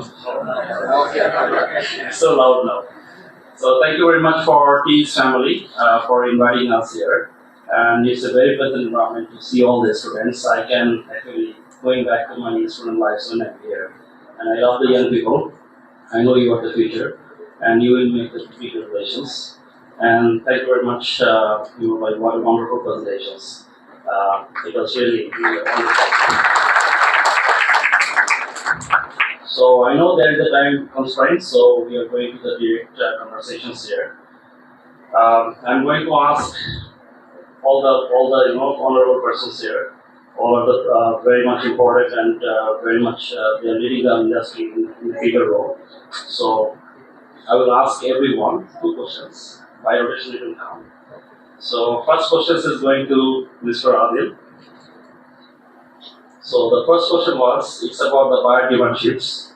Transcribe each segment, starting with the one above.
Okay. So loud now. So thank you very much for TES family for inviting us here. And it's a very pleasant environment to see all the students. I can actually going back to my student life soon I'm here. And I love the young people. I know you are the future, and you will make the future relations. And thank you very much. You were like wonderful presentations. It was really wonderful. So I know there is a time constraint, so we are going to the direct conversations here. I'm going to ask all the honorable persons here. All are the very much important and very much they are leading the industry in a bigger role. So I will ask everyone 2 questions. By rotation it will count. So first question is going to Mr. Adil. So the first question was, it's about the buyer demand shifts.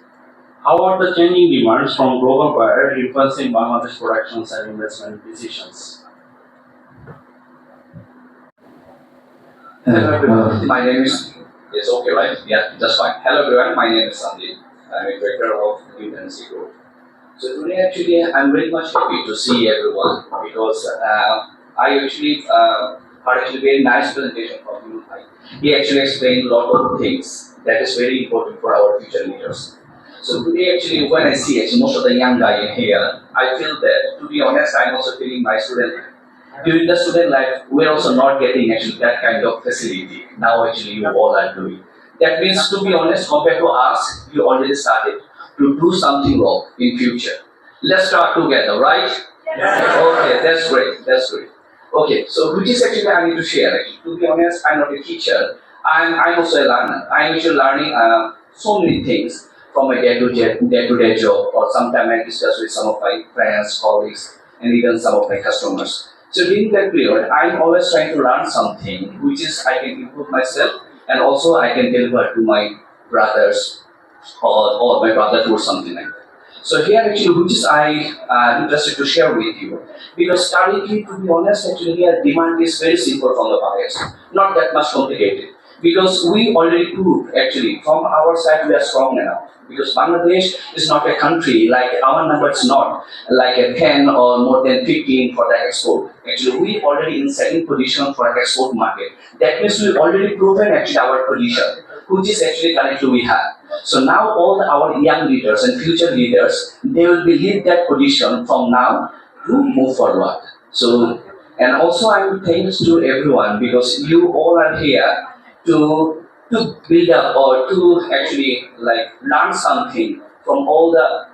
How are the changing demands from global buyer influencing Bangladesh productions and investment decisions? Hello everyone, my name is, it's okay right? Yeah, just fine. Hello everyone, my name is Sandeep. I'm a director of 𝗕𝗵𝗵 Group. So today actually I'm very much happy to see everyone because I actually heard a very nice presentation from 𝗕𝗵𝗵. He actually explained a lot of things that is very important for our future leaders. So today actually when I see actually most of the young guys in here, I feel that to be honest I'm also feeling my student life. During the student life, we're also not getting actually that kind of facility. Now actually you all are doing. That means to be honest, compared to us, you already started to do something wrong in future. Let's start together, right? Yes. Okay, that's great, that's great. Okay, so which is actually I need to share actually. To be honest, I'm not a teacher. I'm also a learner. I'm actually learning so many things from my day-to-day job, or sometimes I discuss with some of my friends, colleagues, and even some of my customers. So during that period, I'm always trying to learn something which is I can improve myself and also I can deliver to my brothers or my brother or something like that. So here actually which is I interested to share with you, because currently to be honest actually here demand is very simple from the buyers, not that much complicated. Because we already proved actually from our side we are strong enough. Because Bangladesh is not a country like our number is not like a 10 or more than 15 for the export. Actually we already in second position for the export market. That means we already proven actually our position, which is actually currently we have. So now all our young leaders and future leaders, they will be lead that position from now to move forward. So and also I will thanks to everyone because you all are here to build up or to actually like learn something from all the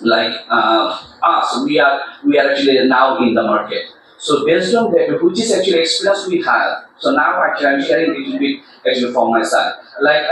like us. We are actually now in the market. So based on that, which is actually experience we have. So now actually I'm sharing a little bit actually from my side. Like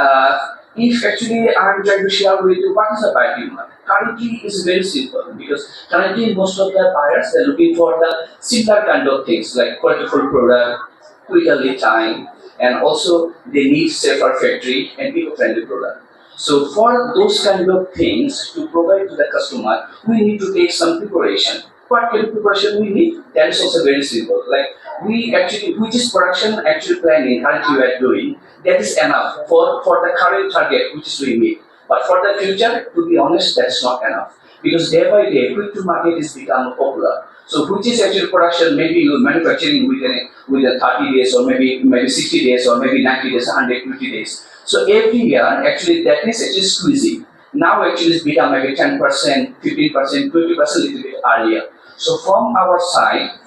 if actually I'm trying to share with you what is a buyer demand. Currently is very simple because currently most of the buyers they're looking for the similar kind of things like quality product, quicker lead time, and also they need safer factory and eco-friendly product. So for those kind of things to provide to the customer, we need to take some preparation. What kind of preparation we need? That is also very simple. Like we actually, which is production actually planning currently we are doing, that is enough for the current target which is we meet. But for the future, to be honest, that's not enough. Because day by day, quick to market is becoming popular. So which is actually production, maybe you manufacturing within 30 days or maybe 60 days or maybe 90 days, 120 days. So every year, actually that is actually squeezing. Now actually it's become maybe 10%, 15%, 20% little bit earlier. So from our side,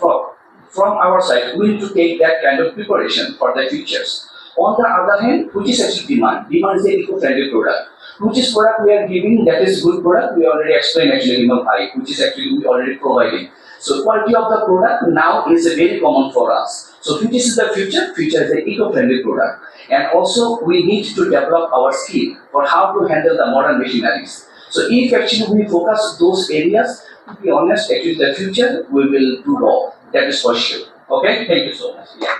we need to take that kind of preparation for the futures. On the other hand, which is actually demand? Demand is the eco-friendly product. Which is product we are giving, that is good product, we already explained actually 𝗕𝗵𝗆, which is actually we already providing. So quality of the product now is very common for us. So which is the future? Future is the eco-friendly product. And also we need to develop our skill for how to handle the modern machineries. So if actually we focus those areas, to be honest, actually the future we will do well. That is for sure. Okay, thank you so much. Yeah.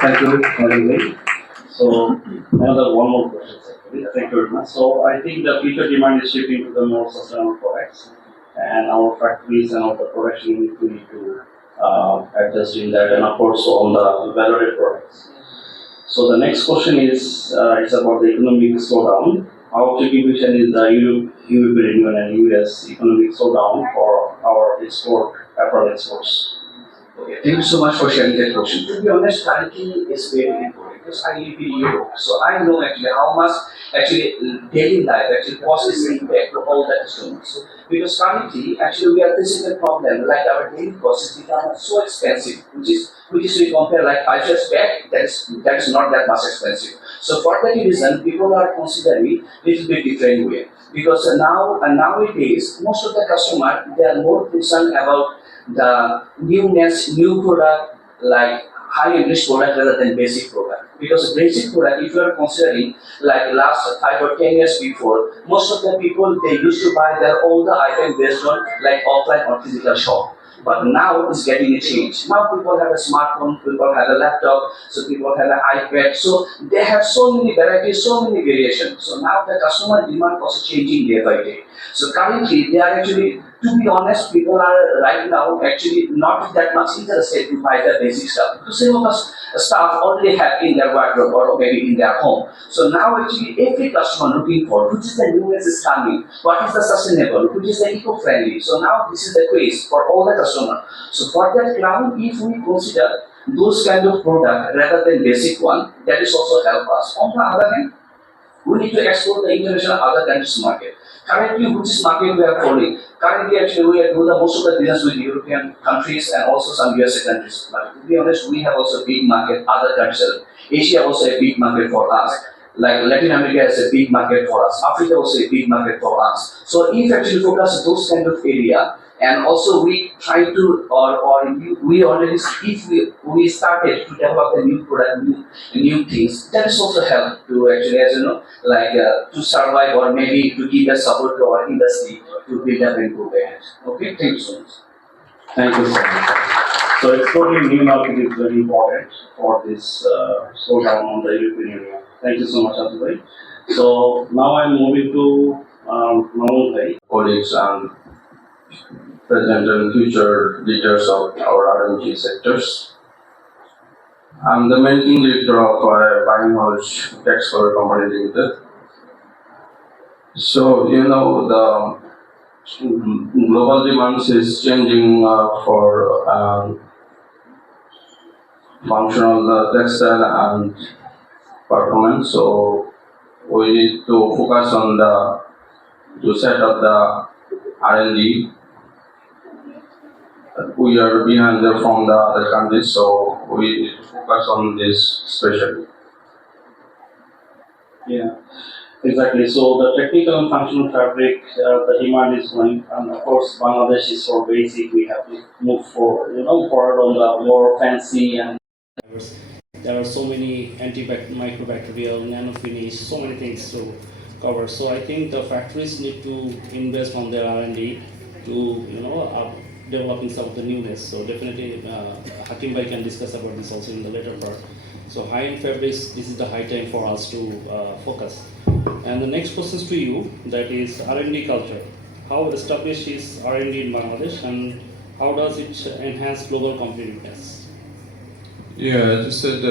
Thank you very much. So another one more question. Thank you very much. So I think the future demand is shifting to the more sustainable products, and our factories and our production need to adjust in that, and of course on the value-added products. So the next question is it's about the economic slowdown. our occupation is the European Union and US economic slowdown for our apparel exports. Okay, thank you so much for sharing that question. To be honest, currently is very important because I live in Europe, so I know actually how much daily life actually causes impact to all the customers. Because currently actually we are facing a problem like our daily costs become so expensive, which is we compare like 5 years back, that is not that much expensive. So for that reason, people are considering little bit different way. Because nowadays most of the customer they are more concerned about the newness, new product, like high English product rather than basic product. Because basic product, if you are considering like last 5 or 10 years before, most of the people they used to buy all the item based on like offline or physical shop. But now it's getting a change. Now people have a smartphone, people have a laptop, so people have an iPad. So they have so many varieties, so many variations. So now the customer demand also changing day by day. So currently they are actually, to be honest, people are right now actually not that much interested to buy the basic stuff. Because some of us staff already have in their wardrobe or maybe in their home. So now actually every customer looking for which is the newness is coming, what is the sustainable, which is the eco-friendly. So now this is the craze for all the customer. So for that ground, if we consider those kind of product rather than basic one, that is also help us. On the other hand, we need to explore the international other countries market. Currently, which is market we are following? Currently, actually, we are doing most of the business with European countries and also some USA countries. But to be honest, we have also big market other countries. Asia also a big market for us. Like Latin America is a big market for us. Africa also a big market for us. So if actually focus those kind of area, and also we try to we already if we started to develop a new product, new things, that is also help to actually, as you know, like to survive or maybe to give a support to our industry to build up and go ahead. Okay, thank you so much. Thank you so much. So exploring new market is very important for this slowdown on the European Union. Thank you so much, 𝗕𝗵𝗵. So now I'm moving to 𝗕𝗵𝗵. Colleagues and present and future leaders of our R&D sectors. I'm the managing director of 𝗖𝗵𝗵Puis Textile Company Limited. So, you know, the global demands is changing for functional textile and performance. So, we need to focus on to set up the R&D. We are behind from the other countries, so we need to focus on this especially. Yeah, exactly. So the technical and functional fabric, the demand is going, and of course Bangladesh is for basic. We have to move forward, forward on the more fancy and there are so many antimicrobial, nanofinish, so many things to cover. So I think the factories need to invest on their R&D to developing some of the newness. So definitely 𝗕𝗵𝗵 can discuss about this also in the later part. So high-end fabrics, this is the high time for us to focus. And the next question is to you, that is R&D culture. How established is R&D in Bangladesh and how does it enhance global competitiveness? Yeah, as I said,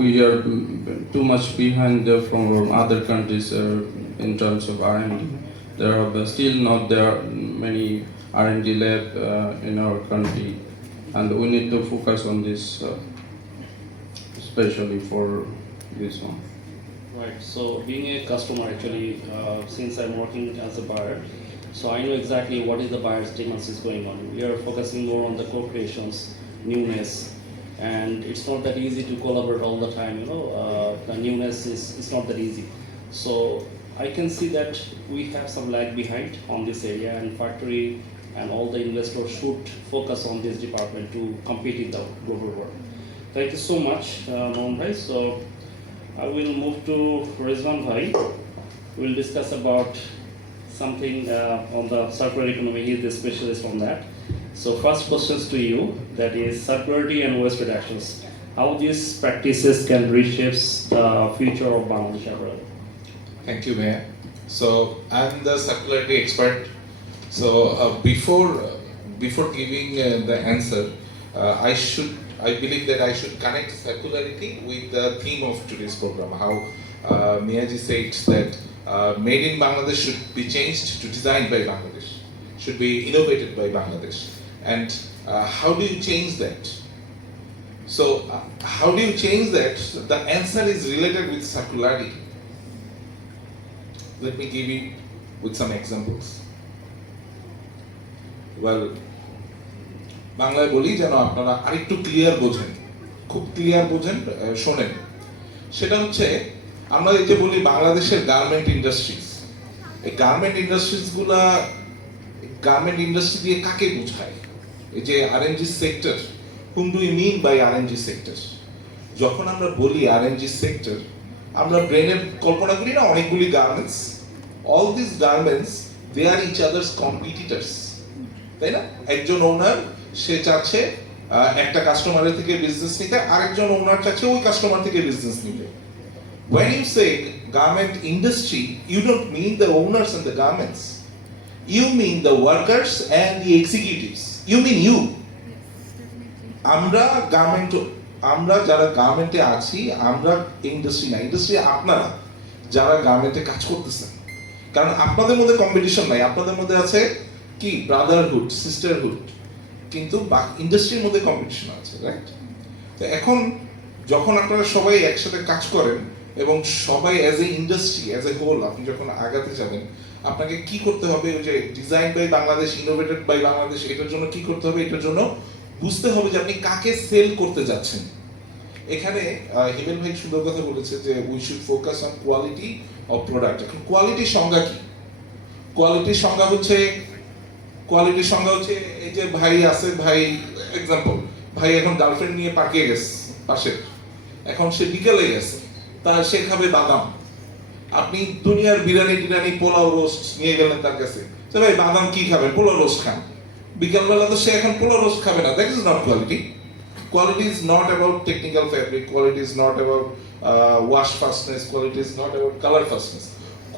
we are too much behind from other countries in terms of R&D. There are still not many R&D lab in our country, and we need to focus on this, especially for this one. Right. So being a customer, actually, since I'm working as a buyer, so I know exactly what is the buyer's demands is going on. We are focusing more on the co-creations, newness, and it's not that easy to collaborate all the time. The newness is not that easy. So I can see that we have some lag behind on this area, and factory and all the investors should focus on this department to compete in the global world. Thank you so much, 𝗕𝗵𝗵. So I will move to 𝗕𝗏𝗏. We'll discuss about something on the circular economy. He is the specialist on that. So first questions to you, that is circularity and waste reductions. How these practices can reshape the future of Bangladesh apparel? Thank you, Mayor. So I'm the circularity expert. So before giving the answer, I believe that I should connect circularity with the theme of today's program. How Miyaji said that made in Bangladesh should be changed to designed by Bangladesh, should be innovated by Bangladesh. And how do you change that? So, how do you change that? The answer is related with circularity. Let me give you with some examples. Well, বাংলায় বলি যেন আপনারা আরেকটু ক্লিয়ার বোঝেন, খুব ক্লিয়ার বোঝেন, শোনেন। সেটা হচ্ছে আমরা এই যে বলি বাংলাদেশের গার্মেন্ট ইন্ডাস্ট্রিজ, এই গার্মেন্ট ইন্ডাস্ট্রিজগুলা, গার্মেন্ট ইন্ডাস্ট্রি দিয়ে কাকে বোঝায়? এই যে RMG sector, whom do we mean by RMG sector? যখন আমরা বলি আরএমজি সেক্টর, আমরা ব্রেনে কল্পনা করি না অনেকগুলি garments, all these garments they are each other's competitors, তাই না? একজন ওনার সে চাচ্ছে একটা কাস্টমারের থেকে বিজনেস নিতে, আরেকজন ওনার চাচ্ছে ওই কাস্টমার থেকে বিজনেস নিতে। When you say garment industry, you don't mean the owners and the garments, you mean the workers and the executives, you mean you. আমরা গার্মেন্ট, আমরা যারা গার্মেন্টে আছি, আমরা ইন্ডাস্ট্রি না, ইন্ডাস্ট্রি আপনারা যারা গার্মেন্টে কাজ করতেছেন, কারণ আপনাদের মধ্যে কম্পিটিশন নাই, আপনাদের মধ্যে আছে কি ব্রাদারহুড, সিস্টারহুড, কিন্তু ইন্ডাস্ট্রির মধ্যে কম্পিটিশন আছে, রাইট? তো এখন যখন আপনারা সবাই একসাথে কাজ করেন এবং সবাই as a industry, as a whole, আপনি যখন আগাতে যাবেন আপনাকে কি করতে হবে? ওই যে design by Bangladesh, innovated by Bangladesh, এটার জন্য কি করতে হবে? এটার জন্য বুঝতে হবে যে আপনি কাকে সেল করতে যাচ্ছেন। এখানে হিমেল ভাই সুন্দর কথা বলেছে যে we should focus on quality of product. এখন কোয়ালিটির সংজ্ঞা কি? কোয়ালিটির সংজ্ঞা হচ্ছে, কোয়ালিটির সংজ্ঞা হচ্ছে এই যে ভাই আছে, ভাই এক্সাম্পল, ভাই এখন গার্লফ্রেন্ড নিয়ে পার্কে গেছে পাশে, এখন সে বিকেলে গেছে, তার সে খাবে বাদাম, আপনি দুনিয়ার বিরিয়ানি টিরানি পোলাও রোস্ট নিয়ে গেলেন তার কাছে, তো ভাই বাদাম কি খাবেন? পোলাও রোস্ট খান। বিকেলবেলা তো সে এখন পোলাও রোস্ট খাবে না। That is not quality. Quality is not about technical fabric, quality is not about wash fastness, quality is not about color fastness.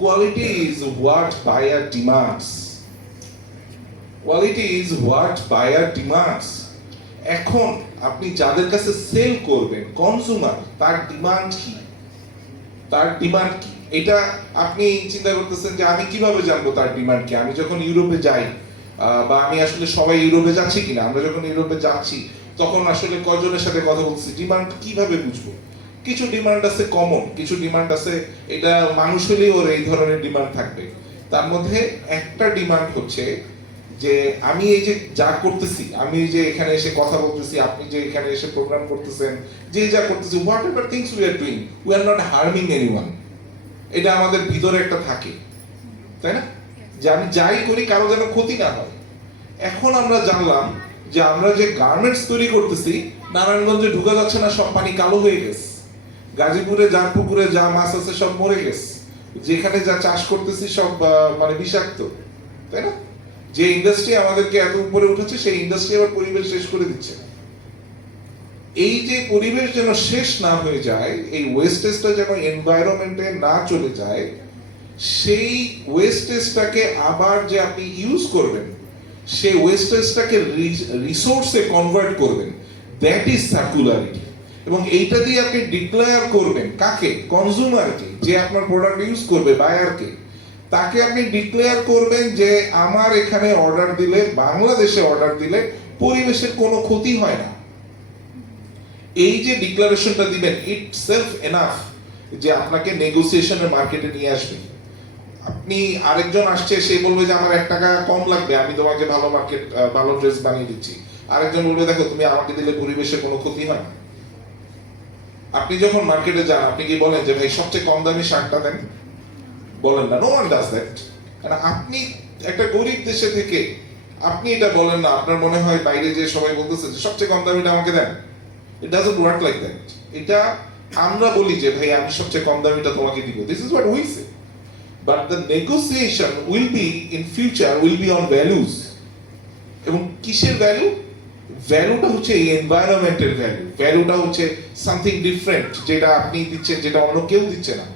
Quality is what buyer demands. Quality is what buyer demands. এখন আপনি যাদের কাছে সেল করবেন, কনজিউমার, তার ডিমান্ড কি? তার ডিমান্ড কি? এটা আপনি চিন্তা করতেছেন যে আমি কিভাবে জানবো তার ডিমান্ড কি? আমি যখন ইউরোপে যাই, বা আমি আসলে সবাই ইউরোপে যাচ্ছি কিনা, আমরা যখন ইউরোপে যাচ্ছি তখন আসলে কয়জনের সাথে কথা বলছি, ডিমান্ড কিভাবে বুঝবো? কিছু ডিমান্ড আছে কমন, কিছু ডিমান্ড আছে এটা মানুষ হলেই ওর এই ধরনের ডিমান্ড থাকবে। তার মধ্যে একটা ডিমান্ড হচ্ছে যে আমি এই যে যা করতেছি, আমি এই যে এখানে এসে কথা বলতেছি, আপনি যে এখানে এসে প্রোগ্রাম করতেছেন, যে যা করতেছি, what ever things we are doing, we are not harming anyone, এটা আমাদের ভিতরে একটা থাকে, তাই না? যে আমি যাই করি কারো যেন ক্ষতি না হয়। এখন আমরা জানলাম যে আমরা যে গার্মেন্টস তৈরি করতেছি, নারায়ণগঞ্জে ঢুকা যাচ্ছে না, সব পানি কালো হয়ে গেছে, গাজীপুরে যা পুকুরে যা মাছ আছে সব মরে গেছে, যেখানে যা চাষ করতেছি সব মানে বিষাক্ত, তাই না? যে ইন্ডাস্ট্রি আমাদেরকে এত উপরে উঠেছে সেই ইন্ডাস্ট্রি আবার পরিবেশ শেষ করে দিচ্ছে। এই যে পরিবেশ যেন শেষ না হয়ে যায়, এই ওয়েস্টেজটা যেন এনভায়রনমেন্টে না চলে যায়, সেই ওয়েস্টেজটাকে আবার যে আপনি ইউজ করবেন, সেই ওয়েস্টেজটাকে রিসোর্সে কনভার্ট করবেন, দ্যাট ইজ সার্কুলারিটি। এবং এইটা দিয়ে আপনি ডিক্লেয়ার করবেন কাকে? কনজিউমারকে, যে আপনার প্রোডাক্ট ইউজ করবে, বায়ারকে, তাকে আপনি ডিক্লেয়ার করবেন যে আমার এখানে অর্ডার দিলে, বাংলাদেশে অর্ডার দিলে পরিবেশের কোনো ক্ষতি হয় না। এই যে ডিক্লারেশনটা দিবেন, ইট সেলফ এনাফ যে আপনাকে নেগোসিয়েশনের মার্কেটে নিয়ে আসবে। আপনি আরেকজন আসছে, সে বলবে যে আমার 1 টাকা কম লাগবে, আমি তোমাকে ভালো মার্কেট, ভালো ড্রেস বানিয়ে দিচ্ছি। আরেকজন বলবে দেখো তুমি আমাকে দিলে পরিবেশের কোনো ক্ষতি হয় না। আপনি যখন মার্কেটে যান, আপনি কি বলেন যে ভাই সবচেয়ে কম দামি শার্টটা দেন? বলেন না, নো ওয়ান ডাজ দ্যাট। কারণ আপনি একটা গরিব দেশে থেকে আপনি এটা বলেন না, আপনার মনে হয় বাইরে যে সবাই বলতেছে যে সবচেয়ে কম দামিটা আমাকে দেন। It doesn't work like that. এটা আমরা বলি যে ভাই আমি সবচেয়ে কম দামিটা তোমাকে দিব, this is what we say. But the negotiation will be in future will be on values. এবং কিসের ভ্যালু? ভ্যালুটা হচ্ছে এই এনভায়রনমেন্টের ভ্যালু, ভ্যালুটা হচ্ছে সামথিং ডিফারেন্ট, যেটা আপনি দিচ্ছেন, যেটা অন্য কেউ দিচ্ছে না,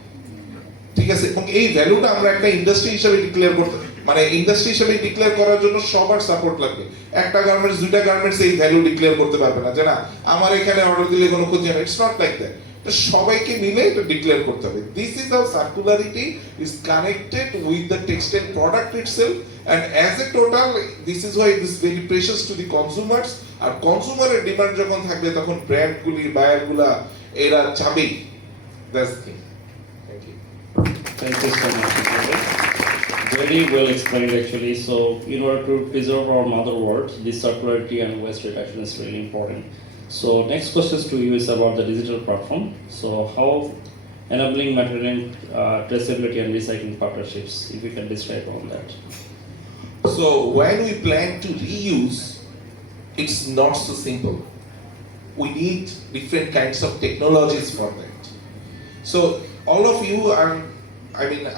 ঠিক আছে? এবং এই ভ্যালুটা আমরা একটা ইন্ডাস্ট্রি হিসেবে ডিক্লেয়ার করতে, মানে ইন্ডাস্ট্রি হিসেবে ডিক্লেয়ার করার জন্য সবার সাপোর্ট লাগবে। একটা গার্মেন্টস, 2টা গার্মেন্টস এই ভ্যালু ডিক্লেয়ার করতে পারবে না যে না আমার এখানে অর্ডার দিলে কোনো ক্ষতি হবে। It's not like that. তো সবাইকে মিলে এটা ডিক্লেয়ার করতে হবে। This is how circularity is connected with the textile product itself, and as a total this is why this very precious to the consumers. আর কনজিউমারের ডিমান্ড যখন থাকবে তখন ব্র্যান্ডগুলি বায়ারগুলা এরা চাবেই। That's thing. Thank you. Thank you so much. Very well explained actually. So in order to preserve our mother world, this circularity and waste reduction is really important. So next question to you is about the digital platform. So how enabling material traceability and recycling partnerships, if you can describe on that. So when we plan to reuse, it's not so simple. We need different kinds of technologies for that. So all of you are,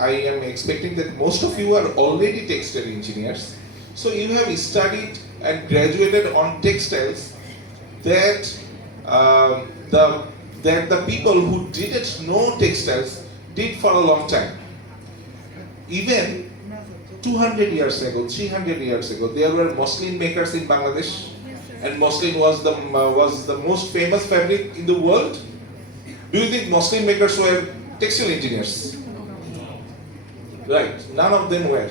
I am expecting that most of you are already textile engineers. So you have studied and graduated on textiles that the people who didn't know textiles did for a long time. Even 200 years ago, 300 years ago, there were muslin makers in Bangladesh, and muslin was the most famous fabric in the world. Do you think muslin makers were textile engineers? Right, none of them were.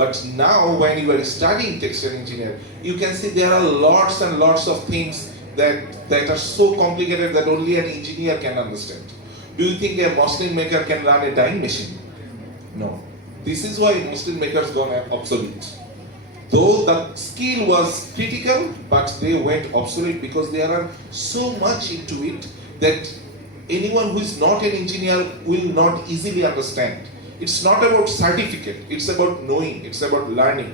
But now when you are studying textile engineer, you can see there are lots and lots of things that are so complicated that only an engineer can understand. Do you think a muslin maker can run a dyeing machine? No. This is why muslin makers gone obsolete. Though the skill was critical, but they went obsolete because there are so much into it that anyone who is not an engineer will not easily understand. It's not about certificate, it's about knowing, it's about learning.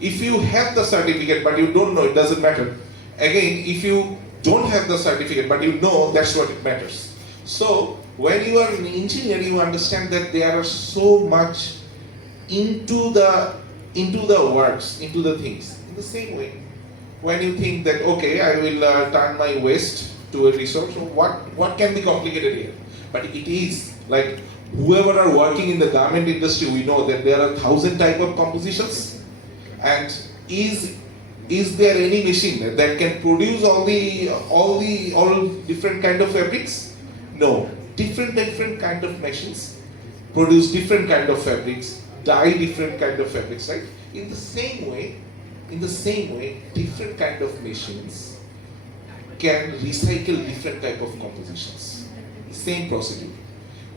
If you have the certificate but you don't know, it doesn't matter. Again, if you don't have the certificate but you know, that's what it matters. So when you are an engineer, you understand that there are so much into the works, into the things. In the same way, when you think that okay, I will turn my waste to a resource, so what can be complicated here? But it is like whoever are working in the garment industry, we know that there are 1,000 type of compositions, and is there any machine that can produce all different kind of fabrics? No, different kind of machines produce different kind of fabrics, dye different kind of fabrics, right? In the same way, different kind of machines can recycle different type of compositions. Same procedure.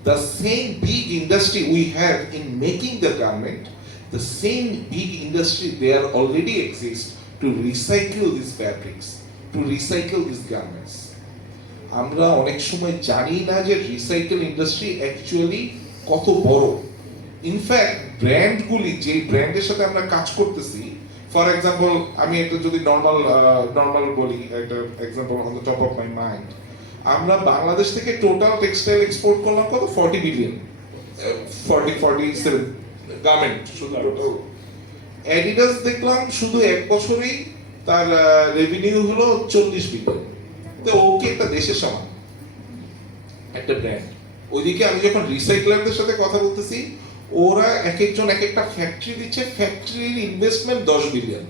The same big industry we have in making the garment, the same big industry there already exists to recycle these fabrics, to recycle these garments. আমরা অনেক সময় জানি না যে recycle industry actually কত বড়। ইনফ্যাক্ট ব্র্যান্ডগুলি, যে ব্র্যান্ডের সাথে আমরা কাজ করতেছি, ফর এক্সাম্পল আমি একটা যদি নর্মাল বলি, একটা example on the top of my mind, আমরা বাংলাদেশ থেকে টোটাল টেক্সটাইল এক্সপোর্ট করলাম কত 40 বিলিয়ন, 47 গার্মেন্ট শুধু টোটাল। অ্যাডিডাস দেখলাম শুধু এক বছরেই তার রেভিনিউ হলো 40 বিলিয়ন। তো ওকে একটা দেশের সমান একটা ব্র্যান্ড। ওইদিকে আমি যখন রিসাইক্লারদের সাথে কথা বলতেছি, ওরা এক একজন এক একটা ফ্যাক্টরি দিচ্ছে, ফ্যাক্টরির ইনভেস্টমেন্ট 10 বিলিয়ন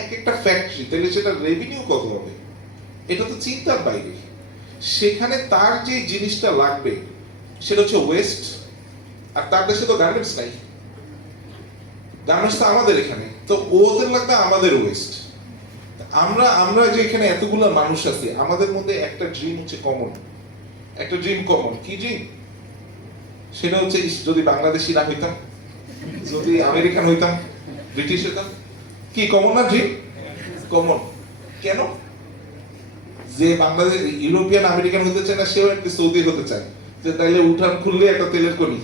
এক একটা ফ্যাক্টরি, তাহলে সেটা রেভিনিউ কত হবে? এটা তো চিন্তার বাইরে। সেখানে তার যে জিনিসটা লাগবে সেটা হচ্ছে ওয়েস্ট, আর তার দেশে তো গার্মেন্টস নাই, গার্মেন্টস তো আমাদের এখানে, তো ওদের লাগবে আমাদের ওয়েস্ট। আমরা যে এখানে এতগুলো মানুষ আছি, আমাদের মধ্যে একটা ড্রিম হচ্ছে কমন, একটা ড্রিম কমন। কি ড্রিম? সেটা হচ্ছে যদি বাংলাদেশি না হইতাম, যদি আমেরিকান হইতাম, ব্রিটিশ হইতাম। কি কমন না ড্রিম? কমন। কেন? যে বাংলাদেশ ইউরোপিয়ান আমেরিকান হতে চায় না, সেও একটা সৌদি হতে চায়, যে তাইলে উঠান খুললে একটা তেলের খনি,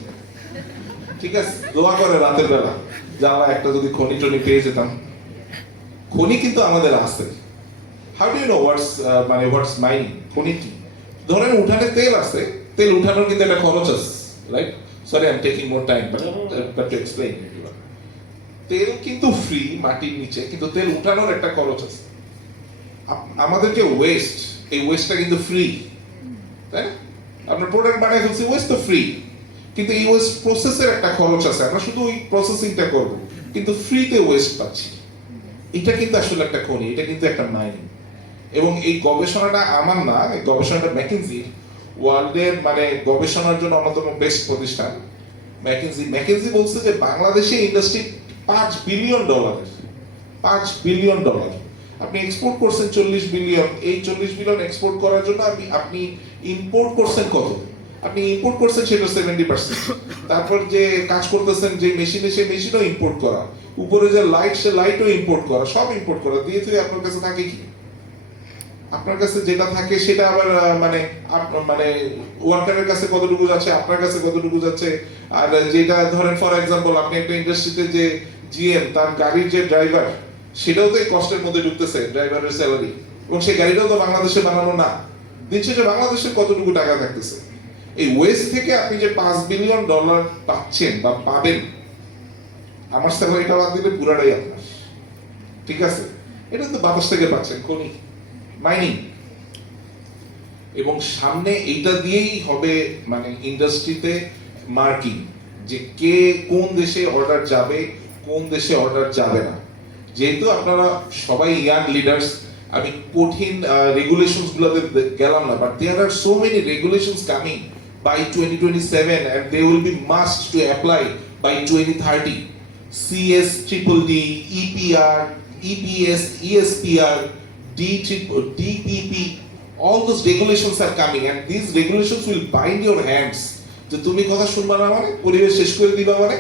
ঠিক আছে, দোয়া করে রাতের বেলা যাওয়া একটা যদি খনি টনি পেয়ে যেতাম। খনি কিন্তু আমাদের আছে। How do you know what's mining? খনি কি? ধরেন উঠানে তেল আছে, তেল উঠানোর কিন্তু একটা খরচ আছে, right? Sorry, I am taking more time, but to explain. তেল কিন্তু ফ্রি মাটির নিচে, কিন্তু তেল উঠানোর একটা খরচ আছে। আমাদের যে ওয়েস্ট, এই ওয়েস্টটা কিন্তু ফ্রি, তাই না? আপনার প্রোডাক্ট বানাই ফেলছি, ওয়েস্ট তো ফ্রি, কিন্তু এই ওয়েস্ট প্রসেসের একটা খরচ আছে। আমরা শুধু ওই প্রসেসিংটা করব, কিন্তু ফ্রিতে ওয়েস্ট পাচ্ছি। এটা কিন্তু আসলে একটা খনি, এটা কিন্তু একটা মাইনিং। এবং এই গবেষণাটা আমার না, এই গবেষণাটা ম্যাকিনজি। ওয়ার্ল্ডের মানে গবেষণার জন্য অন্যতম বেস্ট প্রতিষ্ঠান ম্যাকেনজি বলছে যে বাংলাদেশে ইন্ডাস্ট্রি $5 বিলিয়ন, $5 বিলিয়ন। আপনি এক্সপোর্ট করছেন 40 বিলিয়ন, এই 40 বিলিয়ন এক্সপোর্ট করার জন্য আপনি ইম্পোর্ট করছেন কত? আপনি ইম্পোর্ট করছেন সেটা 70%। তারপর যে কাজ করতেছেন যে মেশিনে, সে মেশিনও ইম্পোর্ট করা, উপরে যে লাইট, সে লাইটও ইম্পোর্ট করা, সব ইম্পোর্ট করা দিয়ে তুই আপনার কাছে থাকে কি? আপনার কাছে যেটা থাকে সেটা আবার মানে ওয়ার্কারের কাছে কতটুকু যাচ্ছে, আপনার কাছে কতটুকু যাচ্ছে। আর যেটা ধরেন ফর এক্সাম্পল, আপনি একটা ইন্ডাস্ট্রিতে যে জিএম, তার গাড়ির যে ড্রাইভার, সেটাও তো এই কষ্টের মধ্যে ঢুকতেছে, ড্রাইভারের স্যালারি, এবং সেই গাড়িটাও তো বাংলাদেশে বানানো না। দিন শেষে বাংলাদেশের কতটুকু টাকা থাকতেছে? এই ওয়েস্ট থেকে আপনি যে $5 বিলিয়ন পাচ্ছেন বা পাবেন, আমার স্যালারিটা বাদ দিলে পুরাটাই আপনার, ঠিক আছে? এটা তো বাতাস থেকে পাচ্ছেন, খনি, মাইনিং। এবং সামনে এইটা দিয়েই হবে মানে ইন্ডাস্ট্রিতে মার্কিং, যে কে কোন দেশে অর্ডার যাবে, কোন দেশে অর্ডার যাবে না। যেহেতু আপনারা সবাই ইয়াং লিডার্স, আমি কঠিন রেগুলেশনস গুলোতে গেলাম না, but there are so many regulations coming by 2027 and they will be must to apply by 2030. CSDDD, EPR, EPS, ESPR, DPP, all those regulations are coming and these regulations will bind your hands. যে তুমি কথা শুনবা না মানে, পরিবেশ শেষ করে দিবা মানে,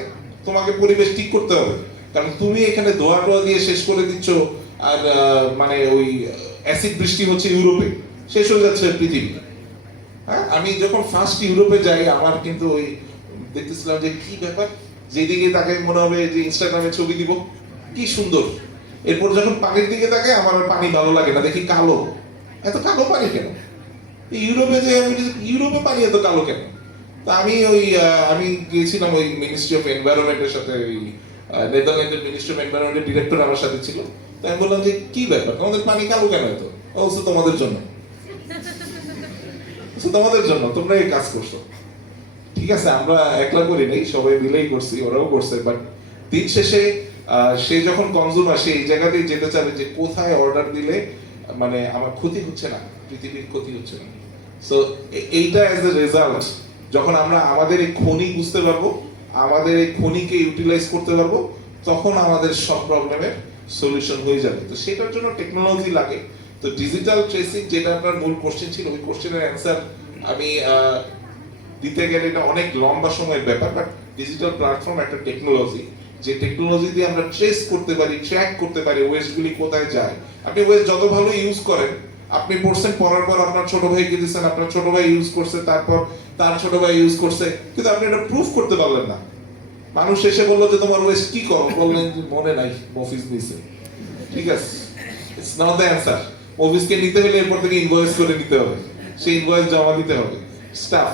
তোমাকে পরিবেশ ঠিক করতে হবে। কারণ তুমি এখানে ধোয়া টোয়া দিয়ে শেষ করে দিচ্ছ, আর মানে ওই অ্যাসিড বৃষ্টি হচ্ছে ইউরোপে, শেষ হয়ে যাচ্ছে পৃথিবী। হ্যাঁ, আমি যখন ফার্স্ট ইউরোপে যাই, আমার কিন্তু ওই দেখতেছিলাম যে কি ব্যাপার, যেদিকে তাকে মনে হবে যে ইনস্টাগ্রামে ছবি দিব, কি সুন্দর। এরপর যখন পানির দিকে তাকে, আমার পানি ভালো লাগে না, দেখি কালো, এত কালো পানি কেন? ইউরোপে যে ইউরোপে পানি এত কালো কেন? তা আমি গিয়েছিলাম ওই মিনিস্ট্রি অফ এনভায়রনমেন্টের সাথে, ওই নেদারল্যান্ডের মিনিস্ট্রি অফ এনভায়রনমেন্টের ডিরেক্টর আমার সাথে ছিল। তাই আমি বললাম যে কি ব্যাপার, তোমাদের পানি কালো কেন? এত অবশ্য তোমাদের জন্য, তোমাদের জন্য, তোমরা এই কাজ করছো, ঠিক আছে? আমরা একলা করি নাই, সবাই মিলেই করছি, ওরাও করছে। বাট দিন শেষে সে যখন কনজিউমার, সে এই জায়গাতেই যেতে চাবে যে কোথায় অর্ডার দিলে মানে আমার ক্ষতি হচ্ছে না, পৃথিবীর ক্ষতি হচ্ছে না। সো এইটা অ্যাজ এ রেজাল্ট, যখন আমরা আমাদের এই খনি বুঝতে পারবো, আমাদের এই খনিকে ইউটিলাইজ করতে পারবো, তখন আমাদের সব প্রবলেমের সলিউশন হয়ে যাবে। তো সেটার জন্য টেকনোলজি লাগে। তো ডিজিটাল ট্রেসিং, যেটা আপনার মূল কোশ্চেন ছিল, ওই কোশ্চেনের অ্যান্সার আমি দিতে গেলে এটা অনেক লম্বা সময়ের ব্যাপার। বাট ডিজিটাল প্ল্যাটফর্ম একটা টেকনোলজি, যে টেকনোলজি দিয়ে আমরা ট্রেস করতে পারি, ট্র্যাক করতে পারি ওয়েস্টগুলি কোথায় যায়। আপনি ওয়েস্ট যত ভালো ইউজ করেন, আপনি পড়ছেন, পড়ার পর আপনার ছোট ভাইকে দিচ্ছেন, আপনার ছোট ভাই ইউজ করছে, তারপর তার ছোট ভাই ইউজ করছে, কিন্তু আপনি এটা প্রুফ করতে পারলেন না। মানুষ এসে বললো যে তোমার ওয়েস্ট কি করো, বললেন মনে নাই, অফিস নিছে, ঠিক আছে? It's not the answer. অফিসকে নিতে হলে এরপর থেকে ইনভয়েস করে নিতে হবে, সেই ইনভয়েস জমা দিতে হবে, স্টাফ।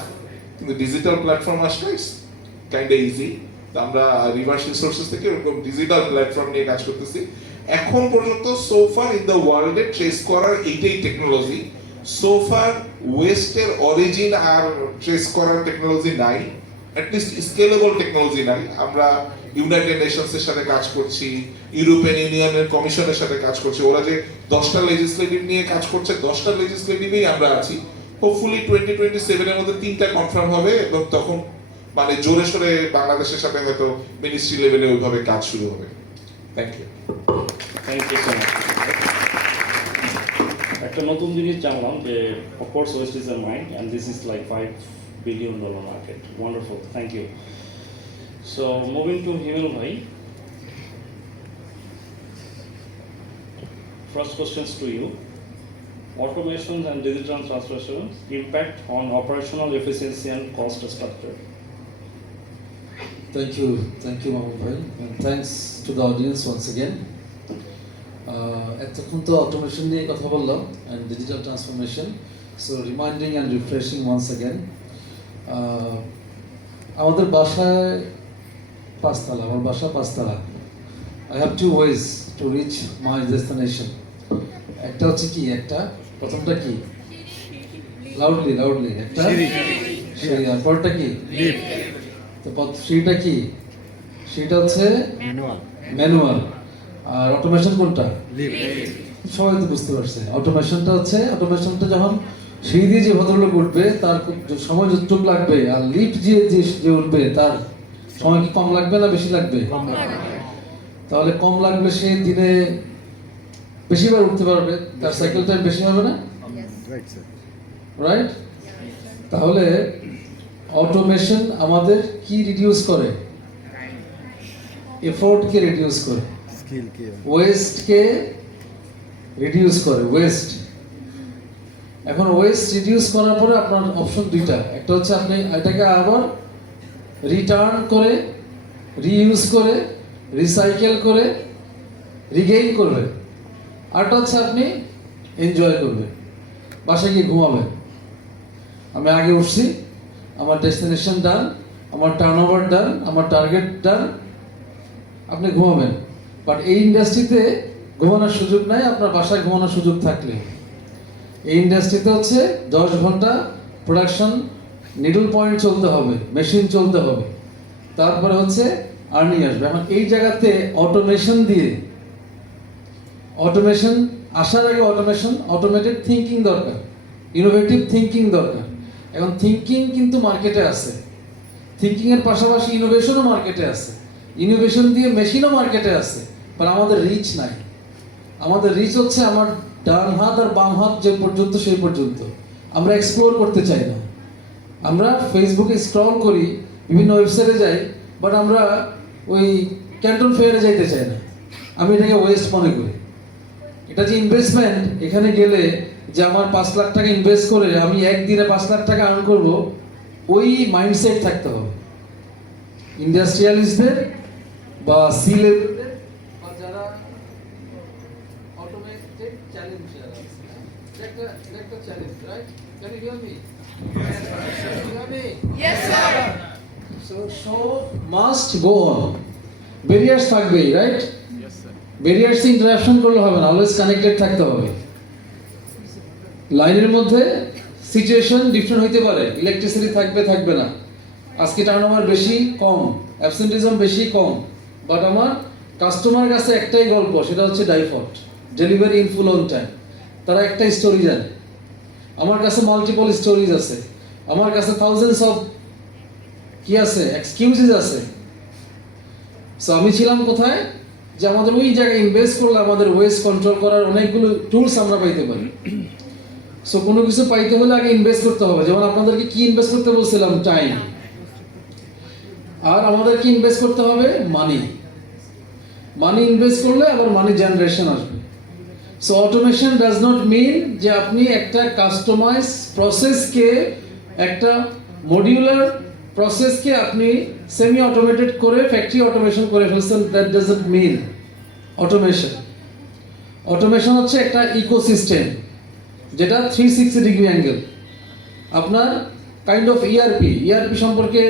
কিন্তু ডিজিটাল প্ল্যাটফর্ম আসলে ইটস কাইন্ড ইজি। আমরা রিভার্স রিসোর্সেস থেকে এরকম ডিজিটাল প্ল্যাটফর্ম নিয়ে কাজ করতেছি। এখন পর্যন্ত সোফার ইন দ্য ওয়ার্ল্ডে ট্রেস করার এইটাই টেকনোলজি। সোফার ওয়েস্টের অরিজিন আর ট্রেস করার টেকনোলজি নাই, অ্যাটলিস্ট স্কেলেবল টেকনোলজি নাই। আমরা ইউনাইটেড নেশনসের সাথে কাজ করছি, ইউরোপিয়ান ইউনিয়নের কমিশনের সাথে কাজ করছি। ওরা যে 10টা লেজিসলেটিভ নিয়ে কাজ করছে, 10টা লেজিসলেটিভেই আমরা আছি। হোপফুলি 2027 এর মধ্যে 3টা কনফার্ম হবে, এবং তখন মানে জোরে সোরে বাংলাদেশের সাথে হয়তো মিনিস্ট্রি লেভেলে ওইভাবে কাজ শুরু হবে। Thank you. Thank you so much. একটা নতুন জিনিস জানলাম যে of course waste is a mine and this is like $5 billion market. Wonderful, thank you. So moving to 𝗕𝗵𝐵, first questions to you. Automation and digital transformation impact on operational efficiency and cost structure. Thank you, 𝗕𝗵𝐵, and thanks to the audience once again. এতক্ষণ তো অটোমেশন নিয়ে কথা বললাম and digital transformation, so reminding and refreshing once again. আমাদের বাসায় পাঁচতলা, আমার বাসা পাঁচতলা। I have two ways to reach my destination. একটা হচ্ছে কি, একটা প্রথমটা কি, লাউডলি একটা সিঁড়ি, আর পরটা কি, তো সিঁড়িটা কি, সেটা হচ্ছে ম্যানুয়াল। আর অটোমেশন কোনটা? সবাই তো বুঝতে পারছে। অটোমেশনটা যখন সিঁড়ি দিয়ে যে ভদ্রলোক উঠবে তার সময় যতটুকু লাগবে, আর লিফট দিয়ে যে উঠবে তার সময় কি কম লাগবে না বেশি লাগবে? তাহলে কম লাগবে, সে দিনে বেশিবার উঠতে পারবে, তার সাইকেল টাইম বেশি হবে না? রাইট? তাহলে অটোমেশন আমাদের কি রিডিউস করে? এফোর্টকে রিডিউস করে, ওয়েস্টকে রিডিউস করে, ওয়েস্ট। এখন ওয়েস্ট রিডিউস করার পরে আপনার অপশন দুইটা, একটা হচ্ছে আপনি এটাকে আবার রিটার্ন করে, রিইউজ করে, রিসাইকেল করে রিগেইন করবেন, আরটা হচ্ছে আপনি এনজয় করবেন, বাসায় গিয়ে ঘুমাবেন। আমি আগে উঠছি, আমার ডেস্টিনেশন ডান, আমার টার্নওভার ডান, আমার টার্গেট ডান, আপনি ঘুমাবেন। বাট এই ইন্ডাস্ট্রিতে ঘুমানোর সুযোগ নাই, আপনার বাসায় ঘুমানোর সুযোগ থাকলে। এই ইন্ডাস্ট্রিতে হচ্ছে 10 ঘন্টা প্রোডাকশন, নিডল পয়েন্ট চলতে হবে, মেশিন চলতে হবে, তারপরে হচ্ছে আর্নিং আসবে। এখন এই জায়গাতে অটোমেশন দিয়ে, অটোমেশন আসার আগে অটোমেটেড থিঙ্কিং দরকার, ইনোভেটিভ থিঙ্কিং দরকার। এখন থিঙ্কিং কিন্তু মার্কেটে আছে, থিঙ্কিং এর পাশাপাশি ইনোভেশনও মার্কেটে আছে, ইনোভেশন দিয়ে মেশিনও মার্কেটে আছে, বাট আমাদের রিচ নাই। আমাদের রিচ হচ্ছে আমার ডান হাত আর বাম হাত যে পর্যন্ত সেই পর্যন্ত, আমরা এক্সপ্লোর করতে চাই না। আমরা ফেসবুকে স্ক্রল করি, বিভিন্ন ওয়েবসাইটে যাই, বাট আমরা ওই ক্যান্টন ফেয়ারে যাইতে চাই না। আমি এটাকে ওয়েস্ট মনে করি। এটা যে ইনভেস্টমেন্ট, এখানে গেলে যে আমার 5 লাখ টাকা ইনভেস্ট করে আমি একদিনে 5 লাখ টাকা আর্ন করব, ওই মাইন্ডসেট থাকতে হবে ইন্ডাস্ট্রিয়ালিস্টদের বা সি লেভেলদের বা যারা অটোমেটেড চ্যালেঞ্জ যারা আছে। এটা একটা challenge, right? Can you hear me? Yes, sir. So must go on. Barriers থাকবেই, right? Yes, sir. Barriers interaction করলে হবে না, অলওয়েজ কানেক্টেড থাকতে হবে। লাইনের মধ্যে সিচুয়েশন ডিফারেন্ট হইতে পারে, ইলেকট্রিসিটি থাকবে, থাকবে না, আজকে টার্নওভার বেশি কম, অ্যাবসেন্টিজম বেশি কম, বাট আমার কাস্টমার কাছে একটাই গল্প, সেটা হচ্ছে default delivery in full on time. তারা একটাই স্টোরি জানে, আমার কাছে মাল্টিপল স্টোরিজ আছে, আমার কাছে থাউজেন্ডস অফ কি আছে, এক্সকিউজেস আছে। সো আমি ছিলাম কোথায়, যে আমাদের ওই জায়গায় ইনভেস্ট করলে আমাদের ওয়েস্ট কন্ট্রোল করার অনেকগুলো টুলস আমরা পাইতে পারি। সো কোনো কিছু পাইতে হলে আগে ইনভেস্ট করতে হবে। যেমন আপনাদেরকে কি ইনভেস্ট করতে বলছিলাম, টাইম। আর আমাদেরকে ইনভেস্ট করতে হবে মানি। মানি ইনভেস্ট করলে আবার মানি জেনারেশন আসবে। So automation does not mean যে আপনি একটা কাস্টমাইজ প্রসেসকে, একটা মডিউলার প্রসেসকে আপনি সেমি অটোমেটেড করে ফ্যাক্টরি অটোমেশন করে ফেলছেন। That doesn't mean automation. Automation হচ্ছে একটা ইকোসিস্টেম, যেটা 360 ডিগ্রি অ্যাঙ্গেল। আপনার কাইন্ড অফ ইআরপি সম্পর্কে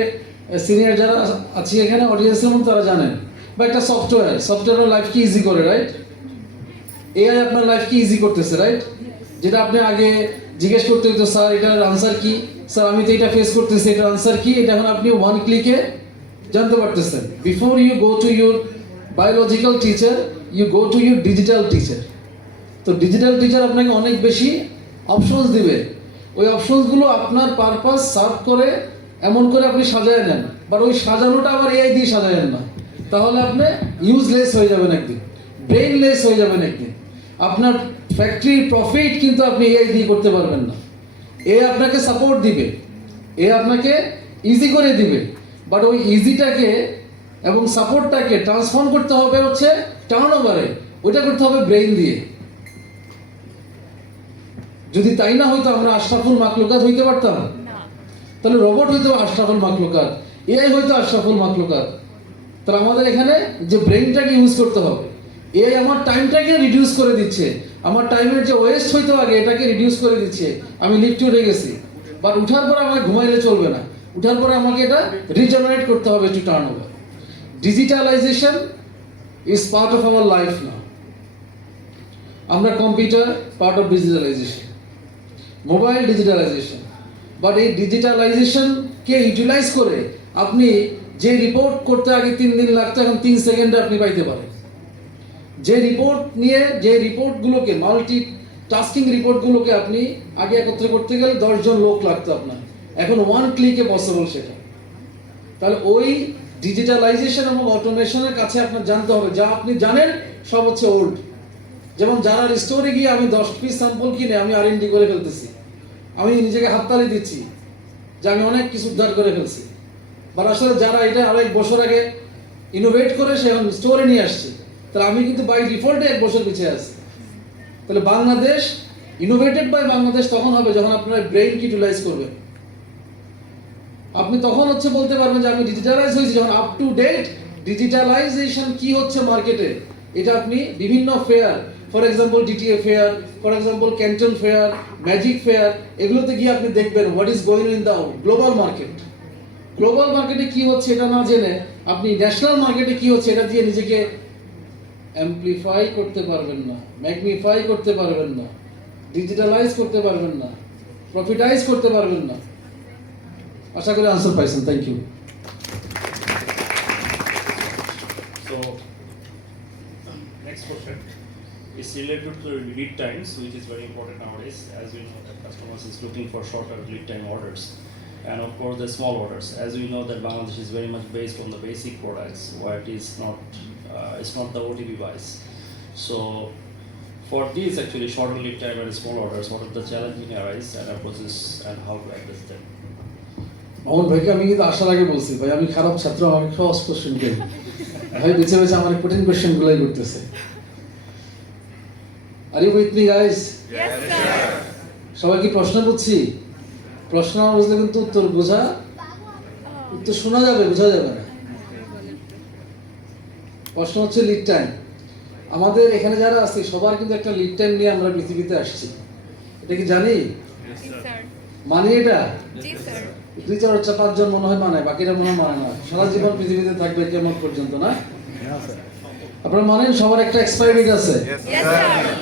সিনিয়র যারা আছে এখানে অডিয়েন্সের মধ্যে তারা জানেন, বা একটা সফটওয়্যার লাইফকে ইজি করে, রাইট? এআই আপনার লাইফকে ইজি করতেছে, রাইট? যেটা আপনি আগে জিজ্ঞেস করতে হতো, স্যার এটার আনসার কি, স্যার আমি তো এটা ফেস করতেছি, এটার আনসার কি, এটা এখন আপনি 1 ক্লিকে জানতে পারতেছেন। Before you go to your biological teacher, you go to your digital teacher. তো ডিজিটাল টিচার আপনাকে অনেক বেশি অপশনস দিবে, ওই অপশনসগুলো আপনার পারপাস সার্ভ করে এমন করে আপনি সাজায় নেন, বাট ওই সাজানোটা আবার এআই দিয়ে সাজায়েন না, তাহলে আপনি ইউজলেস হয়ে যাবেন একদিন, ব্রেইনলেস হয়ে যাবেন একদিন। আপনার ফ্যাক্টরির প্রফিট কিন্তু আপনি এআই দিয়ে করতে পারবেন না। এ আপনাকে সাপোর্ট দিবে, এ আপনাকে ইজি করে দিবে, বাট ওই ইজিটাকে এবং সাপোর্টটাকে ট্রান্সফর্ম করতে হবে হচ্ছে টার্নওভারে, ওইটা করতে হবে ব্রেইন দিয়ে। যদি তাই না হইতো আমরা আশরাফুল মাখলুকাত হইতে পারতাম? তাহলে রোবট হইতো আশরাফুল মাখলুকাত, এআই হইতো আশরাফুল মাখলুকাত। তাহলে আমাদের এখানে যে ব্রেইনটাকে ইউজ করতে হবে। এআই আমার টাইমটাকে রিডিউস করে দিচ্ছে, আমার টাইমের যে ওয়েস্ট হইতো আগে এটাকে রিডিউস করে দিচ্ছে। আমি লিফটে উঠে গেছি, বাট উঠার পরে আমাকে ঘুমাইলে চলবে না, উঠার পরে আমাকে এটা রিজেনারেট করতে হবে to turn over. Digitalisation is part of our life now. আমরা computer part of digitalisation, mobile digitalisation, but এই ডিজিটালাইজেশনকে ইউটিলাইজ করে আপনি যে রিপোর্ট করতে আগে 3 দিন লাগতো, এখন 3 সেকেন্ডে আপনি পাইতে পারেন। যে রিপোর্ট নিয়ে, যে রিপোর্টগুলোকে মাল্টি টাস্কিং রিপোর্টগুলোকে আপনি আগে একত্রে করতে গেলে 10 জন লোক লাগতো আপনার, এখন 1 ক্লিকে পসিবল সেটা। তাহলে ওই ডিজিটালাইজেশন এবং অটোমেশনের কাছে আপনার জানতে হবে, যা আপনি জানেন সব হচ্ছে ওল্ড। যেমন যারা স্টোরে গিয়ে আমি 10 পিস স্যাম্পল কিনে আমি R&D করে ফেলতেছি, আমি নিজেকে হাততালি দিচ্ছি যে আমি অনেক কিছু উদ্ধার করে ফেলছি। বাট আসলে যারা এটা আরো 1 বছর আগে ইনোভেট করে সে এখন স্টোরে নিয়ে আসছে, তাহলে আমি কিন্তু বাই ডিফল্টে 1 বছর পিছিয়ে আছি। তাহলে বাংলাদেশ ইনোভেটেড বাই বাংলাদেশ তখন হবে যখন আপনারা ব্রেইনকে ইউটিলাইজ করবেন। আপনি তখন হচ্ছে বলতে পারবেন যে আমি ডিজিটালাইজ হয়েছি যখন আপ টু ডেট ডিজিটালাইজেশন কি হচ্ছে মার্কেটে, এটা আপনি বিভিন্ন fair, for example DTA fair, for example Canton fair, magic fair, এগুলোতে গিয়ে আপনি দেখবেন what is going in the global market. Global মার্কেটে কি হচ্ছে এটা না জেনে আপনি ন্যাশনাল মার্কেটে কি হচ্ছে এটা দিয়ে নিজেকে অ্যাম্প্লিফাই করতে পারবেন না, ম্যাগনিফাই করতে পারবেন না, ডিজিটালাইজ করতে পারবেন না, প্রফিটাইজ করতে পারবেন না। আশা করি আনসার পাইছেন। Thank you. So, next question is related to lead times, which is very important nowadays. As we know, that customers is looking for shorter lead time orders, and of course the small orders. As we know that Bangladesh is very much based on the basic products, where it is not, it's not the 𝗷𝗵𝗶𝐵. So, for these actually shorter lead time and small orders, what are the challenges arise and approaches and how to address them? মোহন ভাইকে আমি কিন্তু আসার আগে বলছি, ভাই আমি খারাপ ছাত্র, আমাকে সহজ কোশ্চেন করি, ভাই বেছে বেছে আমার কঠিন কোশ্চেন গুলাই করতেছে। Are you with me guys? সবাই কি প্রশ্ন করছি? প্রশ্ন না বুঝলে কিন্তু উত্তর শোনা যাবে, বোঝা যাবে না। প্রশ্ন হচ্ছে লিড টাইম। আমাদের এখানে যারা আছে সবার কিন্তু একটা লিড টাইম নিয়ে আমরা পৃথিবীতে আসছি, এটা কি জানি? মানি এটা? 2-4-5 জন মনে হয় মানে, বাকিরা মনে হয় মানে না। সারা জীবন পৃথিবীতে থাকবে কিয়ামত পর্যন্ত না? আপনারা মানেন সবার একটা এক্সপায়ারি ডেট আছে?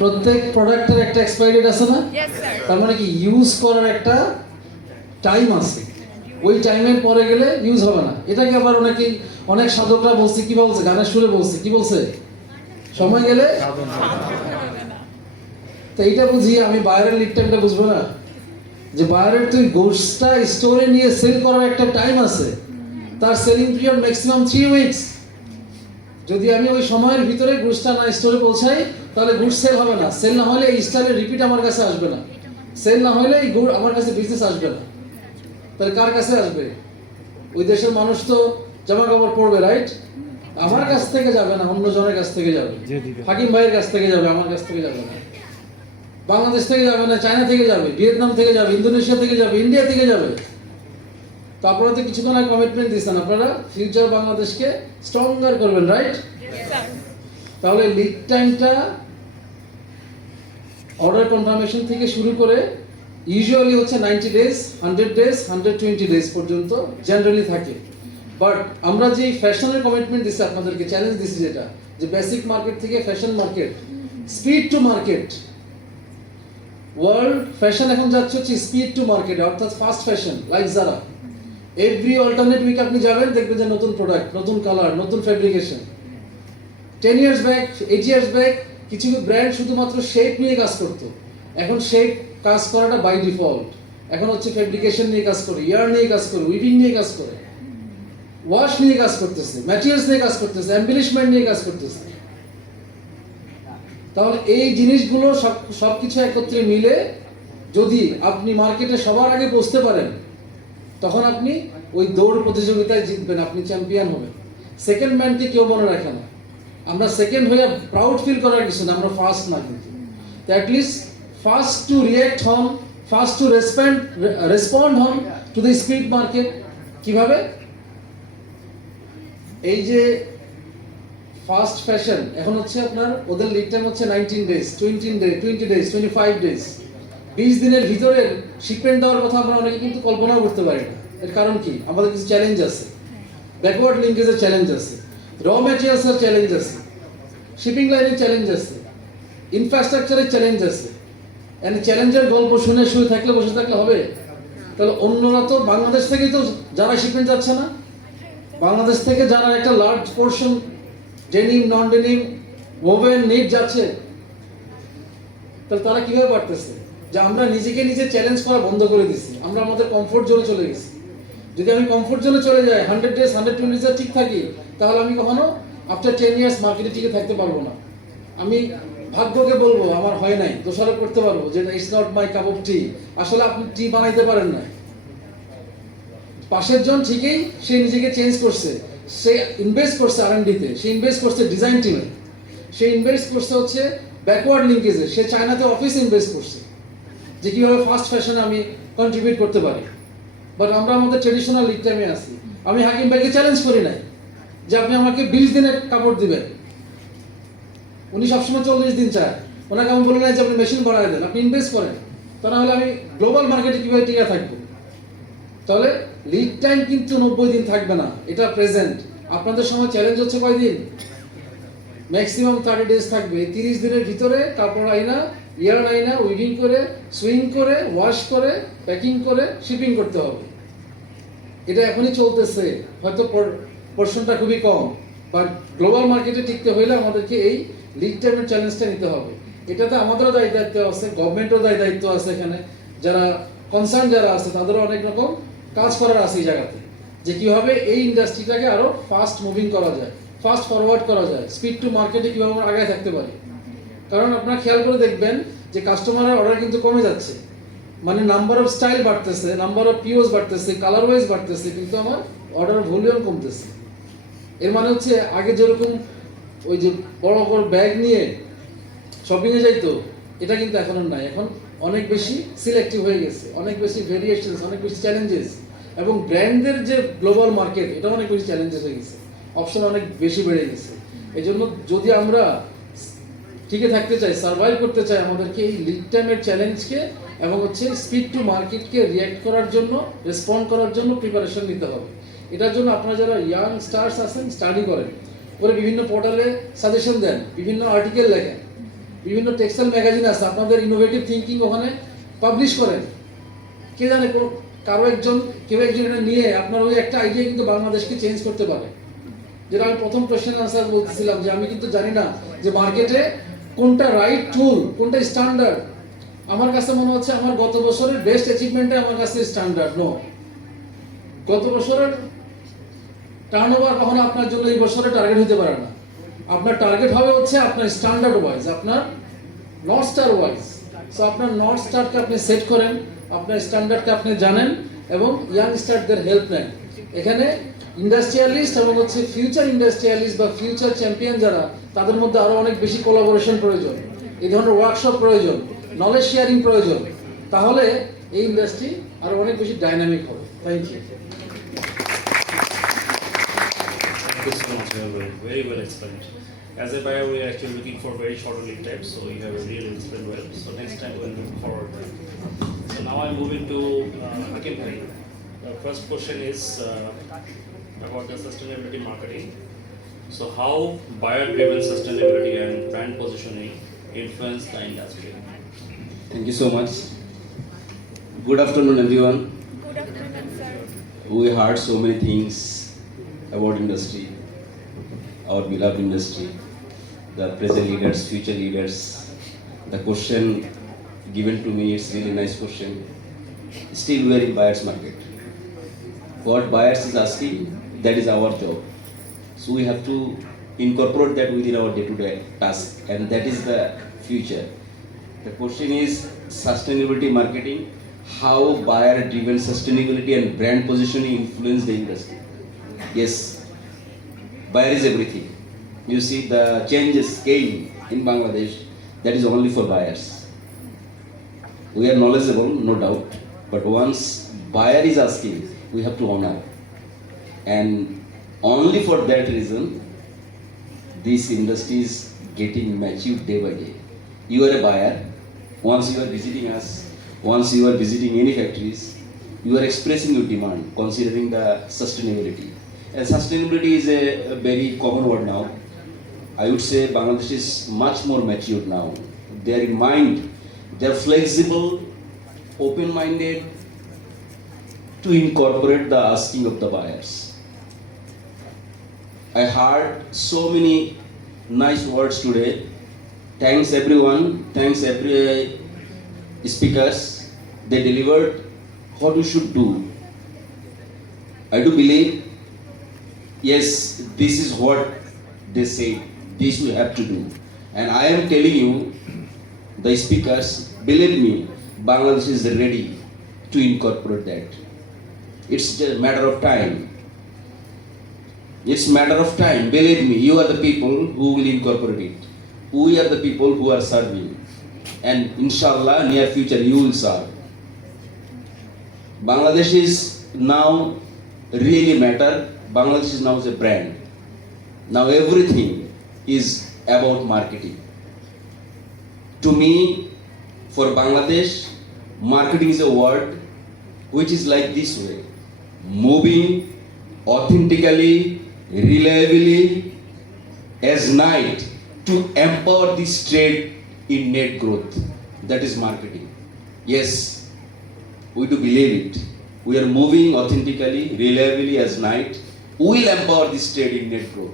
প্রত্যেক প্রোডাক্টের একটা এক্সপায়ারি ডেট আছে না? তার মানে কি ইউজ করার একটা টাইম আছে, ওই টাইমের পরে গেলে ইউজ হবে না। এটাকে আবার অনেক সাধকরা বলছে, কি বলছে, গানের সুরে বলছে, কি বলছে, সময় গেলে। তো এইটা বুঝি আমি বাইরের লিড টাইমটা বুঝবো না, যে বাইরের তুই গুডসটা স্টোরে নিয়ে সেল করার একটা টাইম আছে, তার সেলিং পিরিয়ড ম্যাক্সিমাম 3 উইকস। যদি আমি ওই সময়ের ভিতরে গুডসটা না স্টোরে পৌঁছাই তাহলে গুডস সেল হবে না। সেল না হলে এই স্টাইলের রিপিট আমার কাছে আসবে না, সেল না হলে এই গুড আমার কাছে বিজনেস আসবে না। তাহলে কার কাছে আসবে? ওই দেশের মানুষ তো জামা কাপড় পরবে, রাইট? আমার কাছ থেকে যাবে না, অন্য জনের কাছ থেকে যাবে, হাকিম ভাইয়ের কাছ থেকে যাবে, আমার কাছ থেকে যাবে না। বাংলাদেশ থেকে যাবে না, চায়না থেকে যাবে, ভিয়েতনাম থেকে যাবে, ইন্দোনেশিয়া থেকে যাবে, ইন্ডিয়া থেকে যাবে। তো আপনারা তো কিছুক্ষণ আগে কমিটমেন্ট দিচ্ছেন আপনারা ফিউচার বাংলাদেশকে স্ট্রঙ্গার করবেন, রাইট? তাহলে লিড টাইমটা অর্ডার কনফার্মেশন থেকে শুরু করে ইউজুয়ালি হচ্ছে 90 ডেজ, 100 ডেজ, 120 ডেজ পর্যন্ত জেনারেলি থাকে। বাট আমরা যে ফ্যাশনের কমিটমেন্ট দিচ্ছি আপনাদেরকে, চ্যালেঞ্জ দিচ্ছি যেটা, যে বেসিক মার্কেট থেকে fashion market, speed to market. World fashion এখন যাচ্ছে হচ্ছে স্পিড টু মার্কেট, অর্থাৎ ফাস্ট ফ্যাশন, লাইক যারা। এভরি অল্টারনেট উইক আপনি যাবেন, দেখবেন যে নতুন প্রোডাক্ট, নতুন কালার, নতুন ফ্যাব্রিকেশন। 10 ইয়ার্স ব্যাক, 8 ইয়ার্স ব্যাক কিছু ব্র্যান্ড শুধুমাত্র শেপ নিয়ে কাজ করতো, এখন শেপ কাজ করাটা বাই ডিফল্ট। এখন হচ্ছে ফ্যাব্রিকেশন নিয়ে কাজ করে, ইয়ার নিয়ে কাজ করে, উইভিং নিয়ে কাজ করে, ওয়াশ নিয়ে কাজ করতেছে, ম্যাটেরিয়ালস নিয়ে কাজ করতেছে, এমবেলিশমেন্ট নিয়ে কাজ করতেছে। তাহলে এই জিনিসগুলো সবকিছু একত্রে মিলে যদি আপনি মার্কেটে সবার আগে পৌঁছতে পারেন, তখন আপনি ওই দৌড় প্রতিযোগিতায় জিতবেন, আপনি চ্যাম্পিয়ন হবেন। সেকেন্ড ম্যানকে কেউ মনে রাখে না। আমরা সেকেন্ড হয়ে প্রাউড ফিল করার কিছু না, আমরা ফার্স্ট না। কিন্তু অ্যাটলিস্ট ফার্স্ট টু রিয়াক্ট হন, ফার্স্ট টু রেসপন্ড হন টু দ্য স্পিড মার্কেট। কিভাবে? এই যে ফাস্ট ফ্যাশন এখন হচ্ছে আপনার, ওদের লিড টাইম হচ্ছে 19 ডেজ, 20 ডেজ, 25 ডেজ। 20 দিনের ভিতরে শিপমেন্ট দেওয়ার কথা আমরা অনেকে কিন্তু কল্পনাও করতে পারি না। এর কারণ কি? আমাদের কিছু চ্যালেঞ্জ আছে, ব্যাকওয়ার্ড লিঙ্কেজের চ্যালেঞ্জ আছে, র ম্যাটেরিয়ালসের চ্যালেঞ্জ আছে, শিপিং লাইনের চ্যালেঞ্জ আছে, ইনফ্রাস্ট্রাকচারের চ্যালেঞ্জ আছে। এন্ড চ্যালেঞ্জের গল্প শুনে বসে থাকলে হবে? তাহলে অন্যরা তো বাংলাদেশ থেকেই তো যারা শিপমেন্ট যাচ্ছে না, বাংলাদেশ থেকে যারা একটা লার্জ পোর্শন ডেনিম, নন ডেনিম, ওভেন, নিট যাচ্ছে, তাহলে তারা কিভাবে পারতেছে? যে আমরা নিজেকে নিজে চ্যালেঞ্জ করা বন্ধ করে দিচ্ছি, আমরা আমাদের কমফোর্ট জোনে চলে গেছি। যদি আমি কমফোর্ট জোনে চলে যাই, 100 days 120 days ঠিক থাকি, তাহলে আমি কখনো আফটার 10 years মার্কেটে টিকে থাকতে পারবো না। আমি ভাগ্যকে বলবো আমার হয় নাই, দোষারোপ করতে পারবো যে it's not my cup of tea, আসলে আপনি টি বানাইতে পারেন না। পাশের জন ঠিকই সে নিজেকে চেঞ্জ করছে, সে ইনভেস্ট করছে R&D-তে, সে ইনভেস্ট করছে ডিজাইন টিমে, সে ইনভেস্ট করছে হচ্ছে ব্যাকওয়ার্ড লিঙ্কেজে, সে চায়নাতে অফিস ইনভেস্ট করছে যে কীভাবে ফাস্ট ফ্যাশনে আমি কন্ট্রিবিউট করতে পারি। বাট আমরা আমাদের ট্রেডিশনাল লিড টাইমে আছি। আমি হাকিম ভাইকে চ্যালেঞ্জ করি নাই যে আপনি আমাকে 20 দিনের কাপড় দিবেন, উনি সবসময় 40 দিন চায়। ওনাকে আমি বলি নাই যে আপনি মেশিন বাড়ায় দেন, আপনি ইনভেস্ট করেন, তা না হলে আমি গ্লোবাল মার্কেটে কীভাবে টিকে থাকবো? তাহলে লিড টাইম কিন্তু 90 দিন থাকবে না, এটা প্রেজেন্ট। আপনাদের সময় চ্যালেঞ্জ হচ্ছে কয়দিন? ম্যাক্সিমাম 30 days থাকবে। 30 দিনের ভিতরে কাপড় আইনা, ইয়ার্ন আইনা, উইভিং করে, সুইং করে, ওয়াশ করে, প্যাকিং করে, শিপিং করতে হবে। এটা এখনই চলতেছে, হয়তো পোর্শনটা খুবই কম, বাট গ্লোবাল মার্কেটে টিকতে হইলে আমাদেরকে এই লিড টাইমের চ্যালেঞ্জটা নিতে হবে। এটাতে আমাদেরও দায়িত্ব আছে, গভর্নমেন্টেরও দায়িত্ব আছে, এখানে যারা কনসার্ন যারা আছে তাদেরও অনেক রকম কাজ করার আছে এই জায়গাতে, যে কীভাবে এই ইন্ডাস্ট্রিটাকে আরও ফাস্ট মুভিং করা যায়, ফাস্ট ফরওয়ার্ড করা যায়, স্পিড টু মার্কেটে কীভাবে আমরা আগে থাকতে পারি। কারণ আপনারা খেয়াল করে দেখবেন যে কাস্টমারের অর্ডার কিন্তু কমে যাচ্ছে, মানে নাম্বার অফ স্টাইল বাড়তেছে, নাম্বার অফ পিওস বাড়তেছে, কালার ওয়াইজ বাড়তেছে, কিন্তু আমার অর্ডার ভলিউম কমতেছে। এর মানে হচ্ছে আগে যেরকম ওই যে বড় বড় ব্যাগ নিয়ে শপিংয়ে যাইতো, এটা কিন্তু এখন আর নাই। এখন অনেক বেশি সিলেক্টিভ হয়ে গেছে, অনেক বেশি ভেরিয়েশনস, অনেক বেশি চ্যালেঞ্জেস, এবং ব্র্যান্ডের যে গ্লোবাল মার্কেট এটা অনেক বেশি চ্যালেঞ্জেস হয়ে গেছে, অপশন অনেক বেশি বেড়ে গেছে। এই জন্য যদি আমরা টিকে থাকতে চাই, সার্ভাইভ করতে চাই, আমাদেরকে এই লিড টাইমের চ্যালেঞ্জকে এবং হচ্ছে স্পিড টু মার্কেটকে রিয়্যাক্ট করার জন্য, রেসপন্ড করার জন্য প্রিপারেশন নিতে হবে। এটার জন্য আপনারা যারা ইয়াং স্টার্স আছেন, স্টাডি করেন, করে বিভিন্ন পোর্টালে সাজেশন দেন, বিভিন্ন আর্টিকেল লেখেন, বিভিন্ন টেক্সটাইল ম্যাগাজিন আছে, আপনাদের ইনোভেটিভ থিঙ্কিং ওখানে পাবলিশ করেন। কে জানে কেউ একজন এটা নিয়ে আপনার ওই একটা আইডিয়া কিন্তু বাংলাদেশকে চেঞ্জ করতে পারে। যেটা আমি প্রথম কোয়েশ্চেন আনসার বলতেছিলাম যে আমি কিন্তু জানি না যে মার্কেটে কোনটা রাইট টুল, কোনটা স্ট্যান্ডার্ড। আমার কাছে মনে হচ্ছে আমার গত বছরের বেস্ট অ্যাচিভমেন্টে আমার কাছে স্ট্যান্ডার্ড নো। গত বছরের টার্নওভার কখনো আপনার জন্য এই বছরে টার্গেট হতে পারে না। আপনার টার্গেট হবে হচ্ছে আপনার স্ট্যান্ডার্ড ওয়াইজ, আপনার নর্থ স্টার ওয়াইজ। সো আপনার নর্থ স্টারকে আপনি সেট করেন, আপনার স্ট্যান্ডার্ডকে আপনি জানেন এবং ইয়াং স্টারদের হেল্প নেন। এখানে ইন্ডাস্ট্রিয়ালিস্ট এবং হচ্ছে ফিউচার ইন্ডাস্ট্রিয়ালিস্ট বা ফিউচার চ্যাম্পিয়ন যারা, তাদের মধ্যে আরও অনেক বেশি কোলাবোরেশন প্রয়োজন, এই ধরনের ওয়ার্কশপ প্রয়োজন, নলেজ শেয়ারিং প্রয়োজন। তাহলে এই ইন্ডাস্ট্রি আরও অনেক বেশি ডাইনামিক হবে। Thank you. Thank you so much. Very well explained. As a buyer, we are actually looking for very short lead time, so you have really explained well. So next time we'll look forward. So now I'm moving to Hakim Bhai. The first question is about the sustainability marketing. So how buyer-driven sustainability and brand positioning influence the industry? Thank you so much. Good afternoon, everyone. Good afternoon, sir. We heard so many things about industry, our beloved industry, the present leaders, future leaders. The question given to me is really nice question. Still we are in buyer's market. What buyers is asking, that is our job. So we have to incorporate that within our day-to-day task, and that is the future. The question is sustainability marketing, how buyer-driven sustainability and brand positioning influence the industry. Yes, buyer is everything. You see the changes came in Bangladesh, that is only for buyers. We are knowledgeable, no doubt, but once buyer is asking, we have to honor. And only for that reason, this industry is getting mature day by day. You are a buyer, once you are visiting us, once you are visiting any factories, you are expressing your demand considering the sustainability. And sustainability is a very common word now. I would say Bangladesh is much more mature now. They are in mind, they are flexible, open-minded to incorporate the asking of the buyers. I heard so many nice words today Thanks everyone. Thanks every speakers. They delivered what we should do. I do believe, yes, this is what they say. This we have to do. And I am telling you, the speakers, believe me, Bangladesh is ready to incorporate that. It's just a matter of time. It's a matter of time. Believe me, you are the people who will incorporate it. We are the people who are serving. And inshallah, near future, you will serve. Bangladesh is now really matter. Bangladesh is now a brand. Now everything is about marketing. To me, for Bangladesh, marketing is a word which is like this way: moving authentically, reliably, as night to empower this trade in net growth. That is marketing. Yes, we do believe it. We are moving authentically, reliably as night. We will empower this trade in net growth.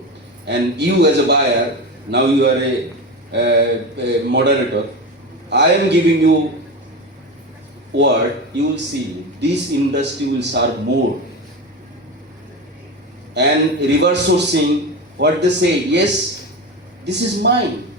And you as a buyer, now you are a moderator. I am giving you word, you will see this industry will serve more. And reverse sourcing, what they say, yes, this is mine.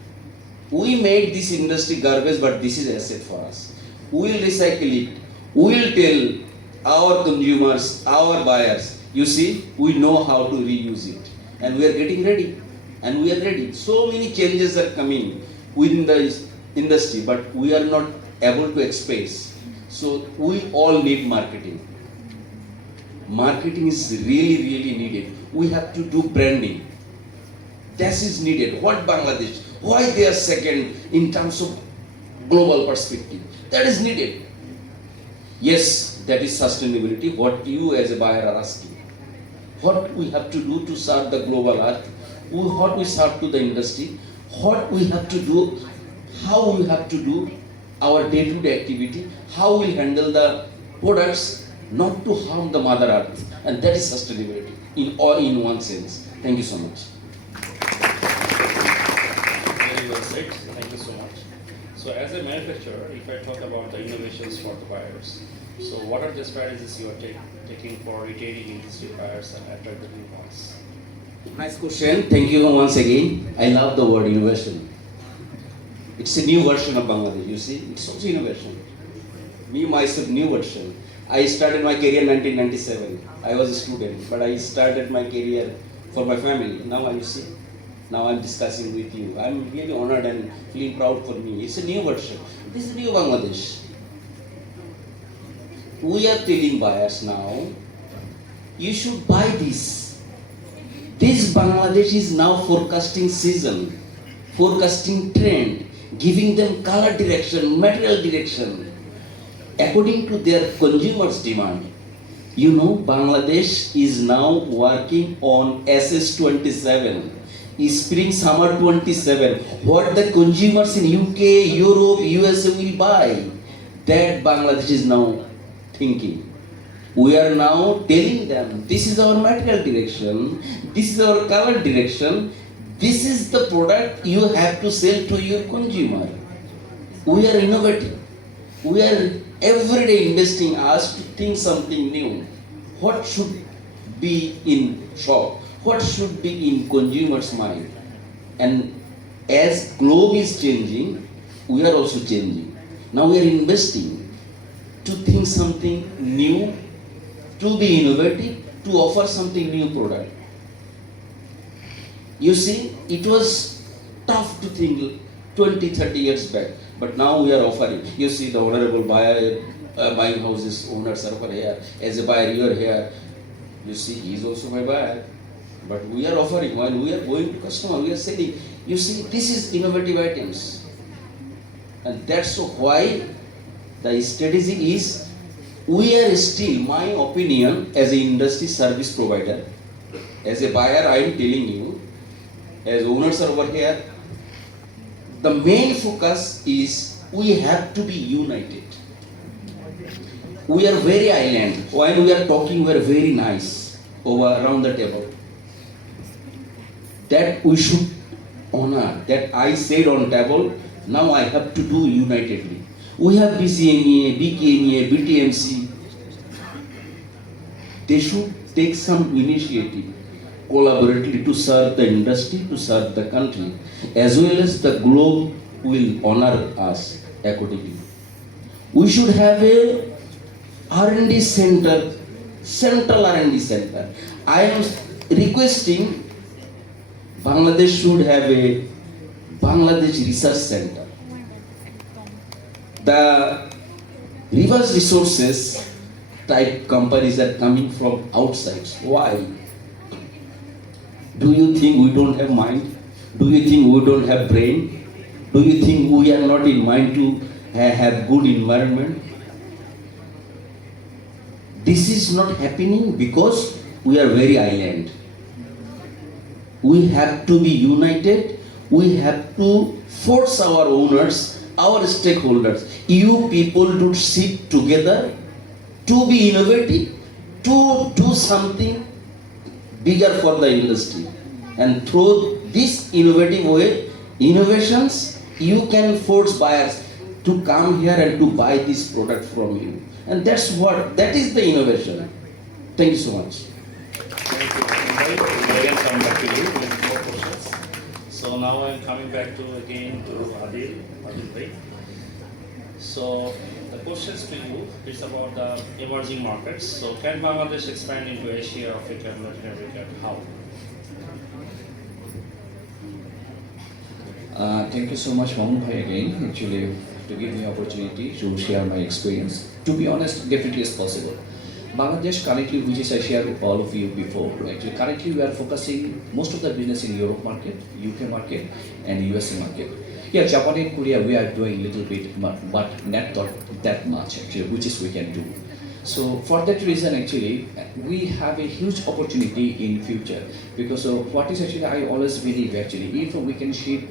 We made this industry garbage, but this is asset for us. We will recycle it. We will tell our consumers, our buyers, you see, we know how to reuse it. And we are getting ready. And we are ready. So many changes are coming within the industry, but we are not able to express. So we all need marketing. Marketing is really, really needed. We have to do branding. That is needed. What Bangladesh? Why they are second in terms of global perspective? That is needed. Yes, that is sustainability. What you as a buyer are asking. What we have to do to serve the global earth. What we serve to the industry. What we have to do. How we have to do our day-to-day activity. How we handle the products not to harm the mother earth. And that is sustainability in one sense. Thank you so much. Very well said. Thank you so much. So as a manufacturer, if I talk about the innovations for the buyers, so what are the strategies you are taking for retaining industry buyers and attract the new ones? Nice question. Thank you once again. I love the word innovation. It's a new version of Bangladesh, you see. It's also innovation. Me, myself, new version. I started my career in 1997. I was a student, but I started my career for my family. Now you see, now I'm discussing with you. I'm really honored and feeling proud for me. It's a new version. This is new Bangladesh. We are telling buyers now, you should buy this. This Bangladesh is now forecasting season, forecasting trend, giving them color direction, material direction, according to their consumers' demand. You know, Bangladesh is now working on SS27, Spring Summer 27. What the consumers in UK, Europe, USA will buy, that Bangladesh is now thinking. We are now telling them, this is our material direction, this is our color direction, this is the product you have to sell to your consumer. We are innovating. We are every day investing us to think something new. What should be in shop? What should be in consumer's mind? And as globe is changing, we are also changing. Now we are investing to think something new, to be innovative, to offer something new product. You see, it was tough to think 20, 30 years back, but now we are offering. You see, the honorable buyer, buying houses owners are over here. As a buyer, you are here. You see, he is also my buyer. But we are offering, while we are going to customer, we are selling. You see, this is innovative items. And that's why the strategy is, we are still, my opinion, as an industry service provider, as a buyer, I am telling you, as owners are over here, the main focus is we have to be united. We are very island. While we are talking, we are very nice over around the table. That we should honor that I said on table, now I have to do unitedly. We have BCMA, BKMA, BTMC. They should take some initiative collaboratively to serve the industry, to serve the country, as well as the globe will honor us accordingly. We should have a R&D center, central R&D center. I am requesting Bangladesh should have a Bangladesh Research Center. The reverse resources type companies are coming from outside. Why? Do you think we don't have mind? Do you think we don't have brain? Do you think we are not in mind to have good environment? This is not happening because we are very island. We have to be united. We have to force our owners, our stakeholders, you people to sit together, to be innovative, to do something bigger for the industry. And through this innovative way, innovations, you can force buyers to come here and to buy this product from you. And that is the innovation. Thank you so much. Thank you. I can come back to you with more questions. So now I'm coming back to Adil. So the questions to you is about the emerging markets. So can Bangladesh expand into Asia, Africa, and Latin America? How? Thank you so much, 𝗕𝗵𝗆, again, actually, to give me opportunity to share my experience. To be honest, definitely is possible. Bangladesh currently, which is I shared with all of you before, actually currently we are focusing most of the business in Europe market, UK market, and USA market. Yeah, Japan and Korea we are doing a little bit, but not that much actually, which is we can do. So for that reason, actually, we have a huge opportunity in future because of what is actually I always believe actually, if we can ship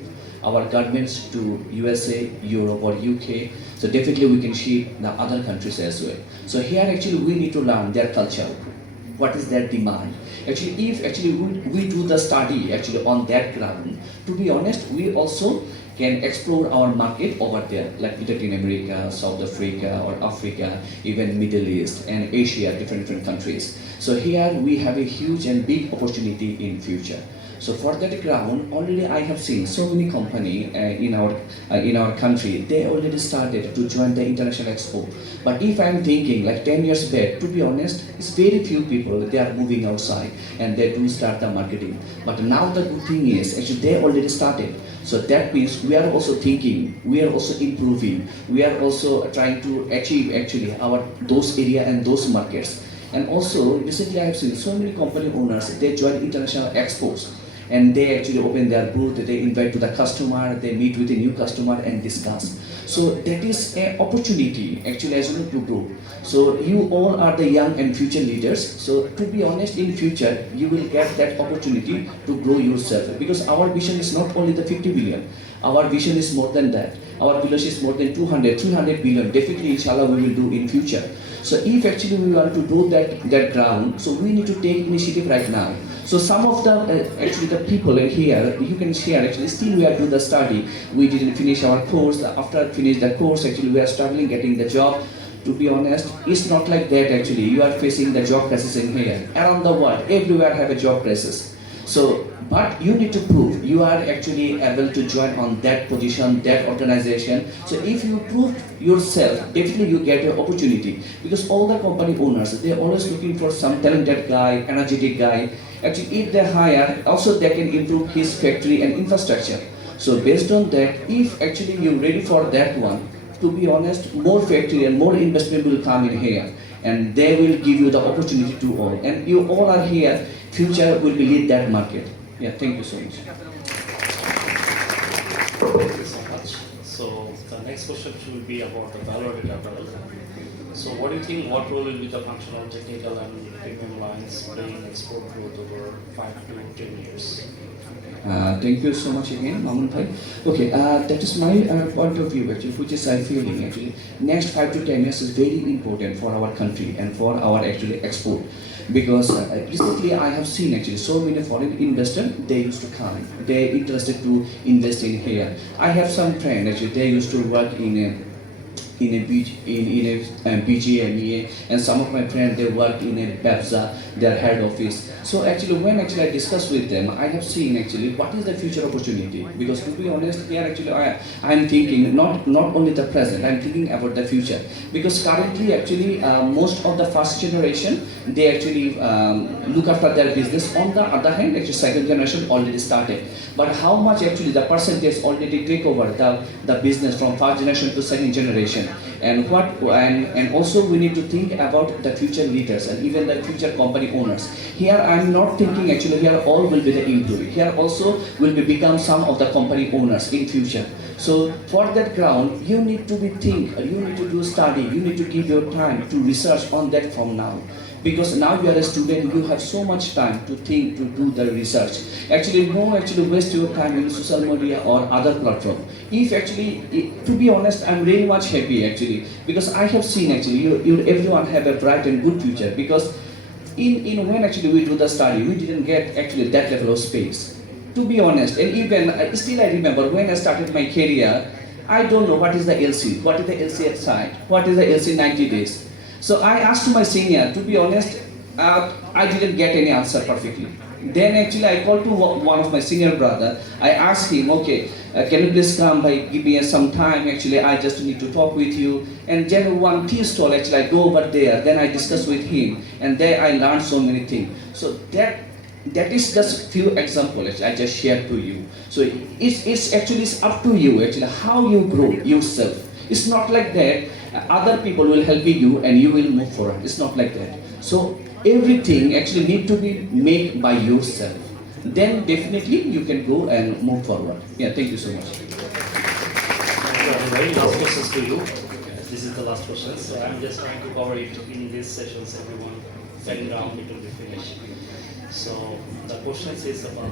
our garments to USA, Europe or UK, so definitely we can ship the other countries as well. So here actually we need to learn their culture, what is their demand. Actually, if actually we do the study actually on that ground, to be honest, we also can explore our market over there, like Latin America, South Africa or Africa, even Middle East and Asia, different countries. So here we have a huge and big opportunity in future. So for that ground, already I have seen so many companies in our country, they already started to join the International Expo. But if I'm thinking like 10 years back, to be honest, it's very few people, they are moving outside and they do start the marketing. But now the good thing is, actually they already started. So that means we are also thinking, we are also improving, we are also trying to achieve actually those area and those markets. And also recently I have seen so many company owners, they join international expos and they actually open their booth, they invite to the customer, they meet with a new customer and discuss. So that is an opportunity actually as well to grow. So you all are the young and future leaders. So to be honest, in future you will get that opportunity to grow yourself, because our vision is not only the 50 billion. Our vision is more than that. Our vision is more than 200, 300 billion. Definitely, inshallah, we will do in future. So if actually we want to do that ground, so we need to take initiative right now. So some of the actually the people here, you can share actually still we are doing the study. We didn't finish our course. After finish the course, actually we are struggling getting the job. To be honest, it's not like that actually. You are facing the job crisis in here. Around the world, everywhere have a job crisis. So, but you need to prove you are actually able to join on that position, that organization. So if you prove yourself, definitely you get an opportunity. Because all the company owners, they're always looking for some talented guy, energetic guy. Actually, if they hire, also they can improve his factory and infrastructure. So based on that, if actually you're ready for that one, to be honest, more factory and more investment will come in here. And they will give you the opportunity to all. And you all are here, future will be lead that market. Yeah, thank you so much. Thank you so much. So the next question will be about the value-added apparel. So what do you think, what role will be the functional, technical and premium lines playing export growth over 5 to 10 years? Thank you so much again, 𝗕𝗵𝗆. Okay, that is my point of view actually, which is I feeling actually next 5 to 10 years is very important for our country and for our actually export. because recently I have seen actually so many foreign investors, they used to come, they interested to invest in here. I have some friends actually, they used to work in a 𝗕𝗵𝗵𝗴, and some of my friends, they work in a 𝗕𝗵𝗴𝗃, their head office. So actually when I discuss with them, I have seen actually what is the future opportunity, because to be honest here actually I am thinking not only the present, I am thinking about the future, because currently actually most of the first generation, they actually look after their business. On the other hand, actually second generation already started, but how much actually the percentage already take over the business from first generation to second generation, and also we need to think about the future leaders and even the future company owners. Here I am not thinking actually here all will be the employee, here also will become some of the company owners in future. So for that ground, you need to you need to do study, you need to give your time to research on that from now. Because now you are a student, you have so much time to think, to do the research. Actually, no waste your time in social media or other platform. If actually, to be honest, I'm really much happy actually, because I have seen actually, you everyone have a bright and good future, because when actually we do the study, we didn't get actually that level of space. To be honest, and even still I remember when I started my career, I don't know what is the LC, what is the LC at site, what is the LC 90 days. So I asked my senior, to be honest, I didn't get any answer perfectly. Then actually I called to one of my senior brother, I asked him, okay, can you please come by, give me some time, actually I just need to talk with you. And then one tea stall, actually I go over there, then I discuss with him, and there I learned so many things. So that is just few examples actually I just shared to you. So it's actually up to you actually how you grow yourself. It's not like that other people will help you and you will move forward. It's not like that. So everything actually need to be made by yourself. Then definitely you can go and move forward. Yeah, thank you so much. Very last questions to you. This is the last question. So I'm just trying to cover it in these sessions. Everyone sitting down, it will be finished. So the question is about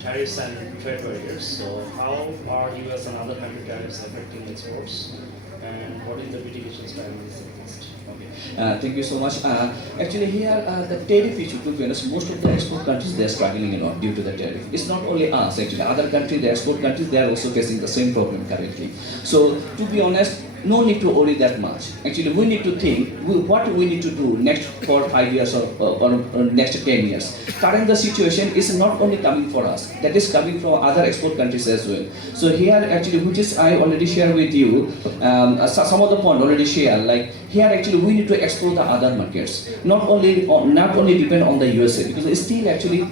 tariffs and trade barriers. So how are US and other country tariffs affecting exports? And what is the mitigation strategies against? Okay. Thank you so much. Actually here, the tariff issue, to be honest, most of the export countries, they are struggling a lot due to the tariff. It's not only us, actually. Other countries, the export countries, they are also facing the same problem currently. So, to be honest, no need to worry that much. Actually, we need to think what we need to do next for 5 years or next 10 years. Current the situation is not only coming for us, that is coming from other export countries as well. So here actually, which is I already shared with you, some of the point already shared, like here actually we need to explore the other markets. Not only depend on the USA, because it's still actually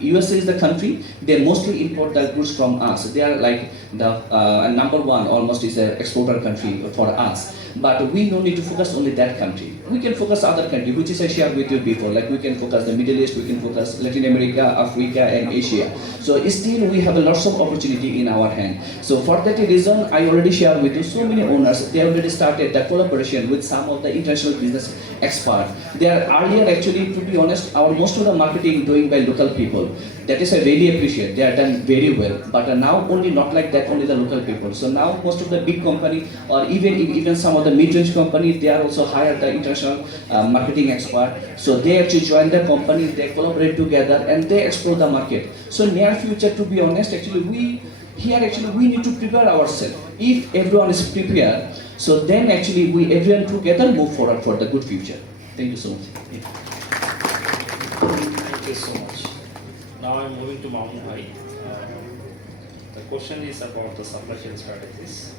USA is the country, they mostly import the goods from us. They are like the number one almost is an exporter country for us. But we don't need to focus only that country. We can focus other countries, which is I shared with you before. Like we can focus the Middle East, we can focus Latin America, Africa, and Asia. So still we have a lots of opportunity in our hand. So for that reason, I already shared with you so many owners. They already started the collaboration with some of the international business experts. They are earlier actually, to be honest, most of the marketing doing by local people. That is I really appreciate. They are done very well. But now only not like that only the local people. So now most of the big company or even some of the mid-range companies, they are also hired the international marketing expert. So they actually join the company, they collaborate together, and they explore the market. So near future, to be honest, actually we need to prepare ourselves. If everyone is prepared, so then actually everyone together move forward for the good future. Thank you so much. Thank you so much. Now I'm moving to 𝗵𝗆𝗆. The question is about the supply chain strategies.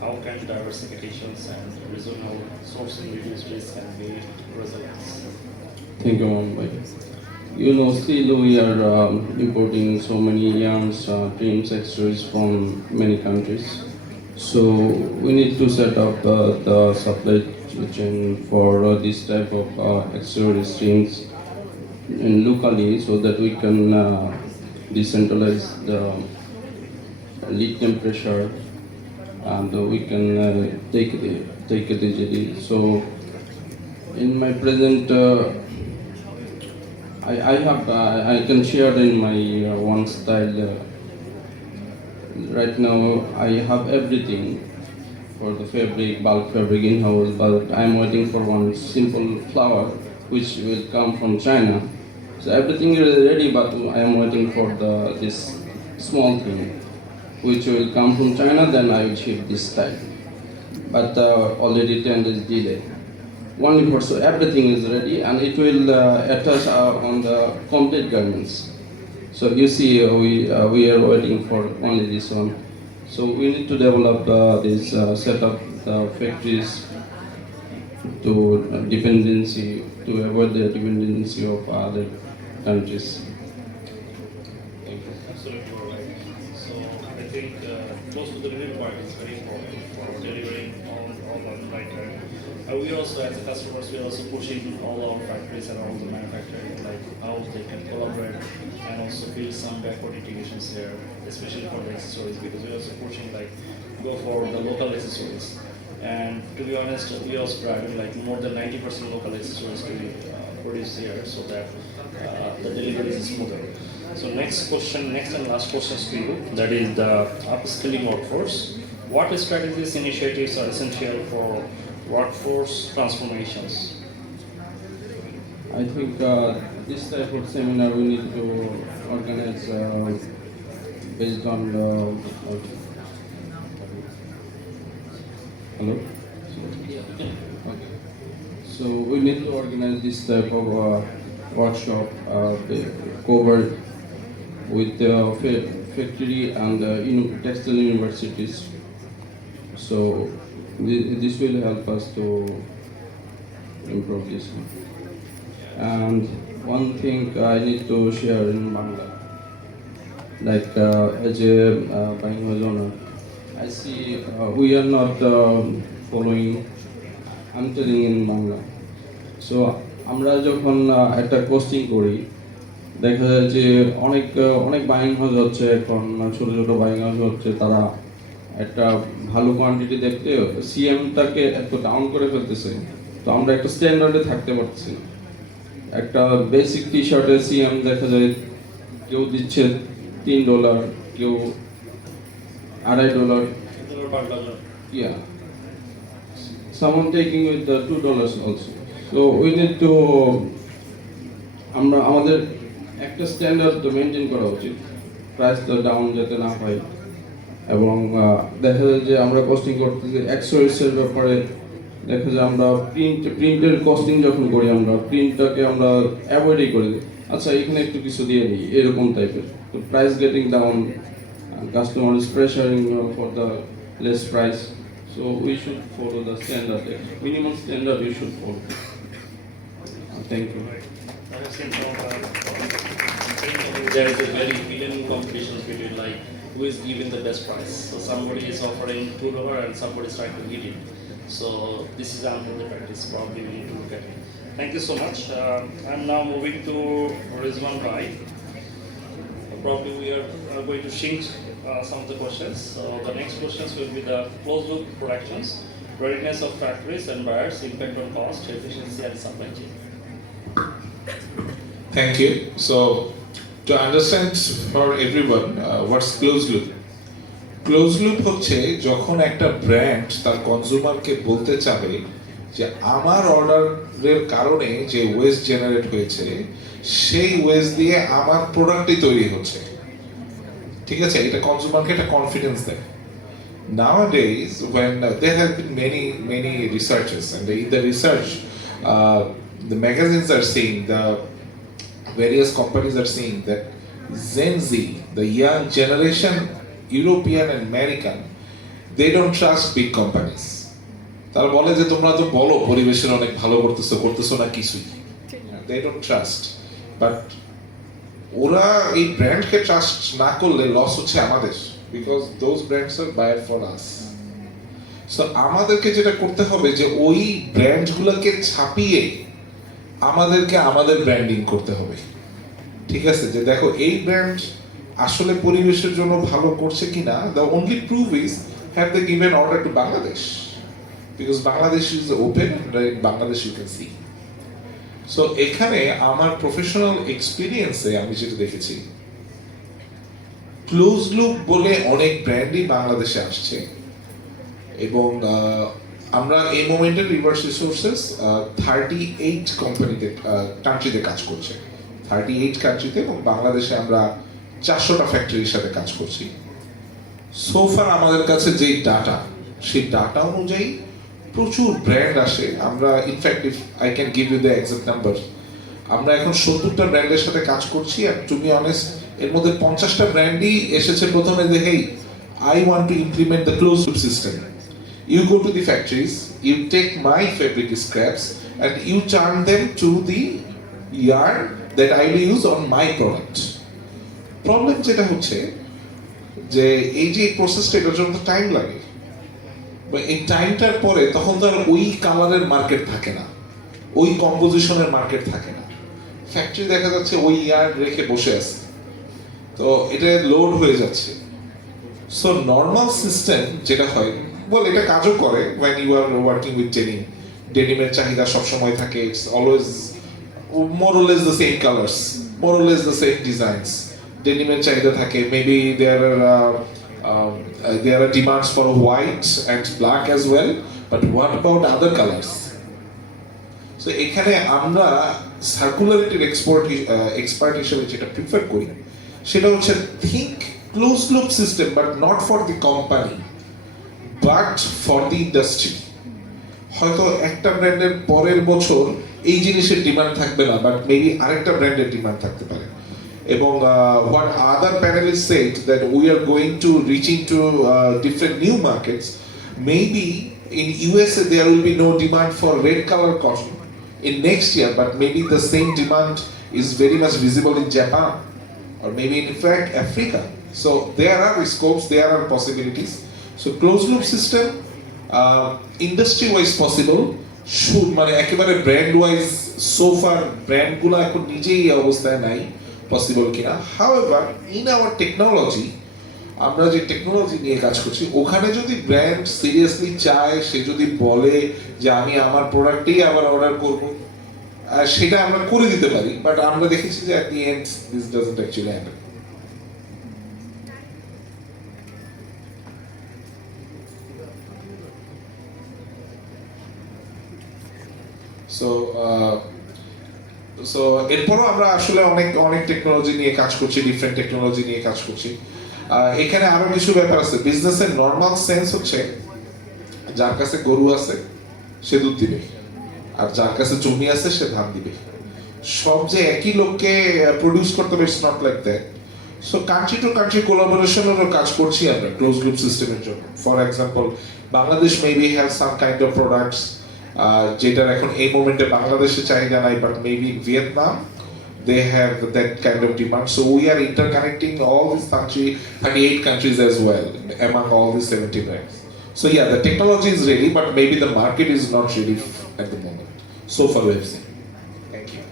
How can diversifications and regional sourcing reduce risk and build resilience? Thank you, 𝗕𝗵𝗆𝗆. You know, still we are importing so many yarns, prints, accessories from many countries. So we need to set up the supply chain for this type of accessory streams and locally, so that we can decentralize the lead temperature, and we can take it easily. So in my present, I can share in my one style. Right now I have everything for the fabric, bulk fabric in-house, but I'm waiting for one simple flower which will come from China. So everything is ready, but I am waiting for this small thing, which will come from China. Then I will ship this type. But already 10 days delay. Only for so everything is ready, and it will attach on the complete garments. So you see, we are waiting for only this one. So we need to develop this set up the factories to avoid the dependency of other countries. Absolutely right. So I think close to the middle part is very important for delivering all the right. We also, as a customers, we are also pushing all our factories and all the manufacturing, like how they can collaborate and also build some backward integrations here, especially for the accessories, because we are also pushing like go for the local accessories. And to be honest, we also driving like more than 90% local accessories to be produced here, so that the delivery is smoother. So next and last questions to you, that is the upskilling workforce. What strategies, initiatives are essential for workforce transformations? I think this type of seminar we need to organize based on the hello. Okay. So we need to organize this type of workshop covered with the factory and textile universities. So this will help us to improve this. And one thing I need to share in Bangla, like as a bilingual owner, I see we are not following. I'm telling in Bangla. So আমরা যখন একটা কোস্টিং করি, দেখা যায় যে অনেক buying house হচ্ছে, এখন ছোট ছোট বাইং হাউস হচ্ছে, তারা একটা ভালো কোয়ান্টিটি দেখতে সিএমটাকে এত ডাউন করে ফেলতেছে। তো আমরা একটা স্ট্যান্ডার্ডে থাকতে পারতেছি না। একটা বেসিক টি শার্টের সিএম দেখা যায় কেউ দিচ্ছে $3, কেউ $2.5, yeah, someone taking with the $2 also. So we need to আমাদের একটা স্ট্যান্ডার্ড মেনটেন করা উচিত, প্রাইসটা ডাউন যাতে না হয়। এবং দেখা যায় যে আমরা কস্টিং করতেছি অ্যাক্সেসরিজের ব্যাপারে, দেখা যায় আমরা প্রিন্টের কস্টিং যখন করি, আমরা প্রিন্টটাকে আমরা অ্যাভয়েডই করে দিই, আচ্ছা এখানে একটু কিছু দিয়ে দিই, এরকম টাইপের। তো price getting down, customer is pressuring for the less price. So we should follow the standard, minimum standard we should follow. Thank you. There is a very hidden competition between like who is giving the best price. So somebody is offering $2 and somebody is trying to beat it. So this is unhealthy practice. Probably we need to look at it. Thank you so much. I'm now moving to 𝗔𝗏𝗿. Probably we are going to change some of the questions. So the next questions will be the closed loop productions, readiness of factories and buyers, impact on cost, efficiency and supply chain. Thank you. So to understand for everyone, what's closed loop? Closed loop হচ্ছে যখন একটা ব্র্যান্ড তার কনজিউমারকে বলতে চাবে যে আমার অর্ডারের কারণে যে ওয়েস্ট জেনারেট হয়েছে সেই ওয়েস্ট দিয়ে আমার প্রোডাক্টই তৈরি হচ্ছে, ঠিক আছে? এটা কনজিউমারকে একটা কনফিডেন্স দেয়। Nowadays, when there have been many researches, and in the research, the magazines are saying, the various companies are saying that Gen Z, the young generation, European and American, they don't trust big companies. তারা বলে যে তোমরা তো বলো পরিবেশের অনেক ভালো করতেছো না কিছুই। They don't trust. But ওরা এই ব্র্যান্ডকে ট্রাস্ট না করলে লস হচ্ছে আমাদের, because those brands are buyer for us. So আমাদেরকে যেটা করতে হবে যে ওই ব্র্যান্ডগুলোকে ছাপিয়ে আমাদেরকে আমাদের ব্র্যান্ডিং করতে হবে, ঠিক আছে? যে দেখো এই ব্র্যান্ড আসলে পরিবেশের জন্য ভালো করছে কিনা। The only proof is have they given order to Bangladesh, because Bangladesh is open and in Bangladesh you can see. So এখানে আমার প্রফেশনাল এক্সপিরিয়েন্সে আমি যেটা দেখেছি, ক্লোজ লুপ বলে অনেক ব্র্যান্ডই বাংলাদেশে আসছে এবং আমরা এই মোমেন্টে রিভার্স রিসোর্সেস 38 কোম্পানিতে কান্ট্রিতে কাজ করছে, 38 কান্ট্রিতে, এবং বাংলাদেশে আমরা 400টা ফ্যাক্টরির সাথে কাজ করছি। সোফার আমাদের কাছে যে ডাটা, সেই ডাটা অনুযায়ী প্রচুর ব্র্যান্ড আসে। আমরা in fact if I can give you the exact number, আমরা এখন 70টা ব্র্যান্ডের সাথে কাজ করছি। আর টু বি অনেস্ট, এর মধ্যে 50টা ব্র্যান্ডই এসেছে প্রথমে দেখেই I want to implement the closed loop system. You go to the factories, you take my fabric scraps and you turn them to the yarn that I will use on my product. Problem যেটা হচ্ছে যে এই যে প্রসেসটা, এটার জন্য তো টাইম লাগে, বা এই টাইমটার পরে তখন তো আর ওই কালারের মার্কেট থাকে না, ওই কম্পোজিশনের মার্কেট থাকে না। ফ্যাক্টরি দেখা যাচ্ছে ওই ইয়ার্ড রেখে বসে আছে, তো এটা লোড হয়ে যাচ্ছে। সো নর্মাল সিস্টেম যেটা হয়, বল এটা কাজও করে when you are working with denim, ডেনিমের চাহিদা সবসময় থাকে, it's always more or less the same colors, more or less the same designs. ডেনিমের চাহিদা থাকে, maybe there are demands for white and black as well, but what about other colors? So এখানে আমরা সার্কুলারিটির এক্সপার্ট হিসেবে যেটা প্রিফার করি সেটা হচ্ছে think closed loop system, but not for the company but for the industry. হয়তো একটা ব্র্যান্ডের পরের বছর এই জিনিসের ডিমান্ড থাকবে না, বাট মেবি আরেকটা ব্র্যান্ডের ডিমান্ড থাকতে পারে। এবং what other panelists said that we are going to reaching to different new markets. Maybe in USA there will be no demand for red color cotton in next year, but maybe the same demand is very much visible in Japan or maybe in fact Africa. So there are scopes, there are possibilities. So closed loop system industry wise possible, should মানে একেবারে brand wise সোফার ব্র্যান্ডগুলো এখন নিজেই এই অবস্থায় নাই, পসিবল কিনা। হাউএভার ইন আওয়ার টেকনোলজি, আমরা যে টেকনোলজি নিয়ে কাজ করছি, ওখানে যদি ব্র্যান্ড সিরিয়াসলি চায়, সে যদি বলে যে আমি আমার প্রোডাক্টেই আবার অর্ডার করব, সেটা আমরা করে দিতে পারি। বাট আমরা দেখেছি যে at the end this doesn't actually happen. So এরপরও আমরা আসলে অনেক টেকনোলজি নিয়ে কাজ করছি, ডিফারেন্ট টেকনোলজি নিয়ে কাজ করছি। এখানে আরো কিছু ব্যাপার আছে। বিজনেসের নর্মাল সেন্স হচ্ছে যার কাছে গরু আছে সে দুধ দিবে, আর যার কাছে জমি আছে সে ধান দিবে। সব যে একই লোককে প্রডিউস করতে হবে, it's not like that. So country to country কোলাবোরেশনেরও কাজ করছি আমরা ক্লোজ গ্রুপ সিস্টেমের জন্য। For example, Bangladesh maybe have some kind of products যেটার এখন এই মোমেন্টে বাংলাদেশে চাহিদা নাই, but maybe Vietnam they have that kind of demand. So we are interconnecting all these 38 countries as well among all these 70 brands. So yeah, the technology is ready, but maybe the market is not ready at the moment. So far we have seen. Thank you.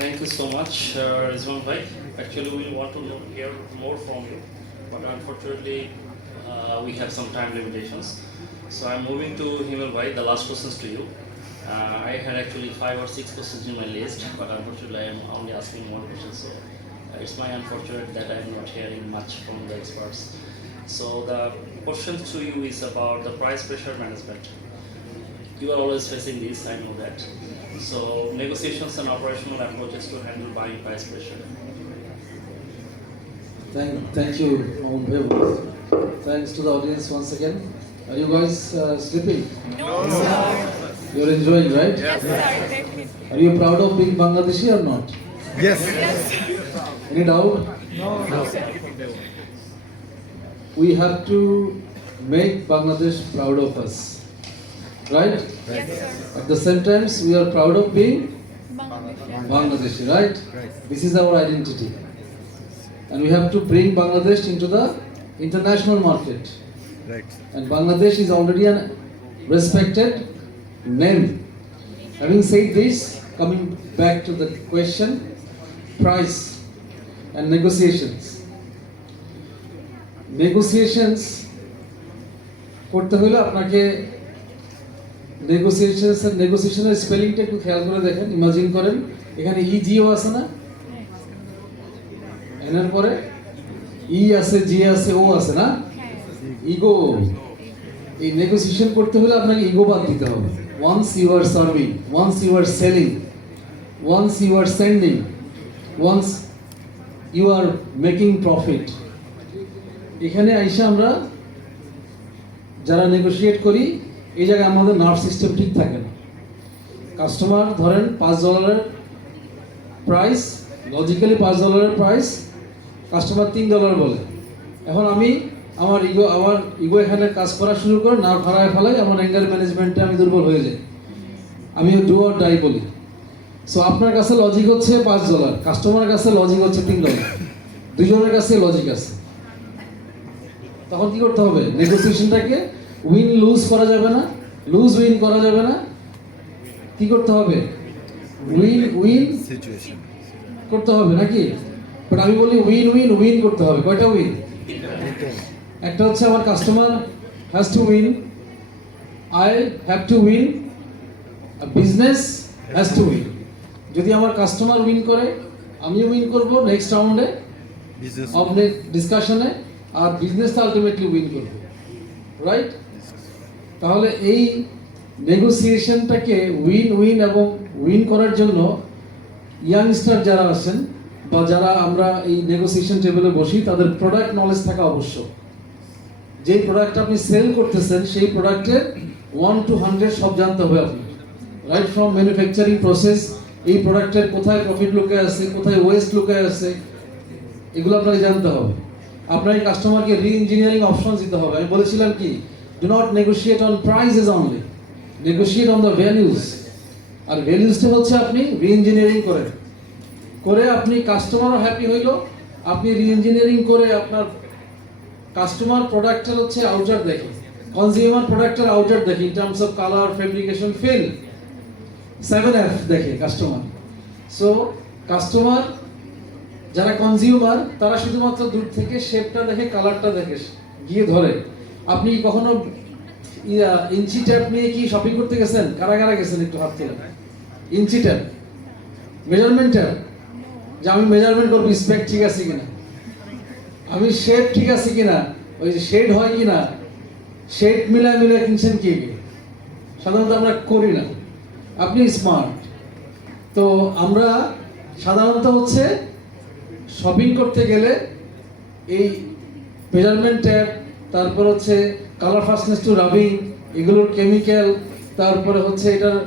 Thank you so much, 𝗔𝗵𝗆. Actually, we want to hear more from you, but unfortunately, we have some time limitations. So I'm moving to 𝗕𝗵𝗆, the last questions to you. I had actually 5 or 6 questions in my list, but unfortunately I am only asking one question, so it's my unfortunate that I am not hearing much from the experts. So the question to you is about the price pressure management. You are always facing this, I know that. So negotiations and operational approaches to handle buying price pressure. Thank you, 𝗕𝗵𝗆. Thanks to the audience once again. Are you guys sleeping? No, sir. You're enjoying, right? Yes, sir. Exactly. Are you proud of being Bangladeshi or not? Yes. Any doubt? No, sir. We have to make Bangladesh proud of us, right? Yes, sir. At the same time, we are proud of being Bangladesh. Bangladeshi, right? This is our identity. And we have to bring Bangladesh into the international market. Right. And Bangladesh is already a respected name. Having said this, coming back to the question, price and negotiations. Negotiations করতে হলে আপনাকে নেগোসিয়েশনের স্পেলিংটা একটু খেয়াল করে দেখেন, ইমাজিন করেন এখানে ইজিও আছে না, এর পরে ই আছে, জি আছে, ও আছে না, ইগো, এই নেগোসিয়েশন করতে হলে আপনাকে ইগো বাদ দিতে হবে। Once you are serving, once you are selling, once you are sending, once you are making profit, এখানে আইসা আমরা যারা নেগোশিয়েট করি এই জায়গায় আমাদের নার্ভ সিস্টেম ঠিক থাকে না। কাস্টমার ধরেন $5 প্রাইস, লজিক্যালি $5 প্রাইস, কাস্টমার $3 বলে। এখন আমি আমার ইগো এখানে কাজ করা শুরু করে না হারায় ফেলাই, আমার অ্যাঙ্গার ম্যানেজমেন্টে আমি দুর্বল হয়ে যাই, আমি ডু অর ডাই বলি। সো আপনার কাছে লজিক হচ্ছে $5, কাস্টমারের কাছে লজিক হচ্ছে $3, দুজনের কাছে লজিক আছে। তখন কি করতে হবে? নেগোসিয়েশনটাকে উইন লুজ করা যাবে না, লুজ উইন করা যাবে না, কি করতে হবে? উইন উইন করতে হবে নাকি? বাট আমি বলি উইন উইন উইন করতে হবে। কয়টা উইন? একটা হচ্ছে আমার customer has to win, I have to win, business has to win. যদি আমার কাস্টমার উইন করে আমিও উইন করবো নেক্সট রাউন্ডে অফ ডিসকাশনে, আর বিজনেস আলটিমেটলি উইন করবে, রাইট? তাহলে এই নেগোসিয়েশনটাকে উইন উইন এবং উইন করার জন্য ইয়াংস্টার যারা আছেন বা যারা আমরা এই নেগোসিয়েশন টেবিলে বসি, তাদের প্রোডাক্ট নলেজ থাকা আবশ্যক। যেই প্রোডাক্ট আপনি সেল করতেছেন সেই প্রোডাক্টের 1 to 100 সব জানতে হবে আপনি, রাইট ফ্রম ম্যানুফ্যাকচারিং প্রসেস, এই প্রোডাক্টের কোথায় প্রফিট লুকিয়ে আছে, কোথায় ওয়েস্ট লুকিয়ে আছে, এগুলো আপনাকে জানতে হবে। আপনাকে কাস্টমারকে রি ইঞ্জিনিয়ারিং অপশন দিতে হবে। আমি বলেছিলাম কি, do not negotiate on prices only, negotiate on the values. আর ভ্যালুজটা হচ্ছে আপনি রি ইঞ্জিনিয়ারিং করে আপনি কাস্টমারও হ্যাপি হইলো, আপনি রি ইঞ্জিনিয়ারিং করে আপনার কাস্টমার প্রোডাক্টের হচ্ছে আউটার দেখে, কনজিউমার প্রোডাক্টের আউটার দেখে in terms of colour, fabrication, feel, 7F দেখে কাস্টমার। সো কাস্টমার যারা কনজিউমার তারা শুধুমাত্র দূর থেকে শেপটা দেখে, কালারটা দেখে গিয়ে ধরে। আপনি কখনো ইঞ্চি ট্যাপ নিয়ে কি শপিং করতে গেছেন? কারা কারা গেছেন একটু হাত তোলেন। ইঞ্চি ট্যাপ, মেজারমেন্ট ট্যাপ, যে আমি মেজারমেন্ট করবো স্পেক ঠিক আছে কিনা, আমি শেপ ঠিক আছে কিনা, ওই যে শেড হয় কিনা, শেড মিলা কিনছেন কি? সাধারণত আমরা করি না। আপনি স্মার্ট, তো আমরা সাধারণত হচ্ছে শপিং করতে গেলে এই মেজারমেন্ট ট্যাপ, তারপর হচ্ছে কালার ফাস্টনেস টু রাবিং, এগুলোর কেমিক্যাল, তারপরে হচ্ছে এটার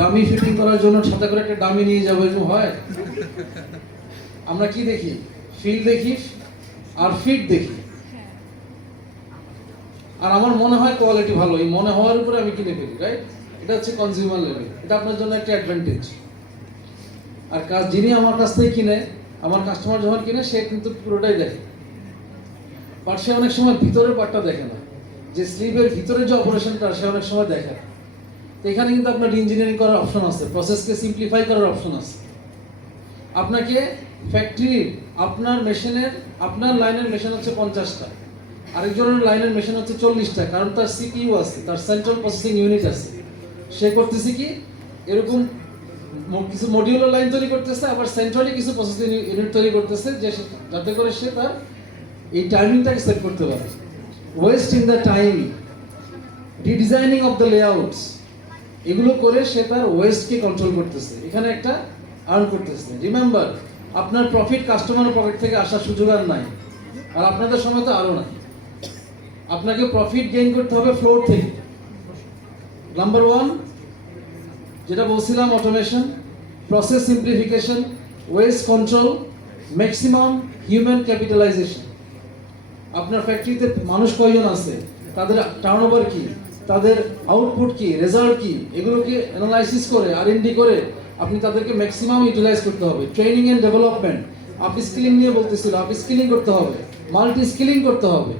ডামি ফিটিং করার জন্য সাথে করে একটা ডামি নিয়ে যাবো, এরকম হয়? আমরা কি দেখি? ফিল দেখি আর ফিট দেখি, আর আমার মনে হয় কোয়ালিটি ভালো, এই মনে হওয়ার উপরে আমি কিনে ফেলি, রাইট? এটা হচ্ছে কনজিউমার লেভেল, এটা আপনার জন্য একটা অ্যাডভান্টেজ। আর যিনি আমার কাছ থেকে কিনে, আমার কাস্টমার যখন কিনে, সে কিন্তু পুরোটাই দেখে, বাট সে অনেক সময় ভিতরের পার্টটা দেখে না, যে স্লিভের ভিতরে যে অপারেশনটা সে অনেক সময় দেখে। তো এখানে কিন্তু আপনার ইঞ্জিনিয়ারিং করার অপশন আছে, প্রসেসকে সিম্পলিফাই করার অপশন আছে। আপনাকে ফ্যাক্টরির আপনার মেশিনের, আপনার লাইনের মেশিন হচ্ছে 50টা, আরেকজনের লাইনের মেশিন হচ্ছে 40টা, কারণ তার সিপিইউ আছে, তার সেন্ট্রাল প্রসেসিং ইউনিট আছে। সে করতেছে কি, এরকম কিছু মডিউলার লাইন তৈরি করতেছে, আবার সেন্ট্রালি কিছু প্রসেসিং ইউনিট তৈরি করতেছে, যাতে করে সে তার এই টাইমিংটাকে সেট করতে পারে। Waste in the time, redesigning of the layouts, এগুলো করে সে তার ওয়েস্টকে কন্ট্রোল করতেছে, এখানে একটা আর্ন করতেছে। রিমেম্বার, আপনার প্রফিট কাস্টমারের পকেট থেকে আসার সুযোগ আর নাই, আর আপনাদের সময় তো আরও নাই। আপনাকে প্রফিট গেইন করতে হবে ফ্লোর থেকে। নাম্বার 1 যেটা বলছিলাম, automation, process simplification, waste control, maximum human capitalisation. আপনার ফ্যাক্টরিতে মানুষ কয়জন আছে, তাদের টার্নওভার কি, তাদের আউটপুট কি, রেজাল্ট কি, এগুলোকে অ্যানালাইসিস করে R&D করে আপনি তাদেরকে ম্যাক্সিমাম ইউটিলাইজ করতে হবে। Training and development, upskilling নিয়ে বলতেছিল, আপ স্কিলিং করতে হবে, মাল্টি স্কিলিং করতে হবে,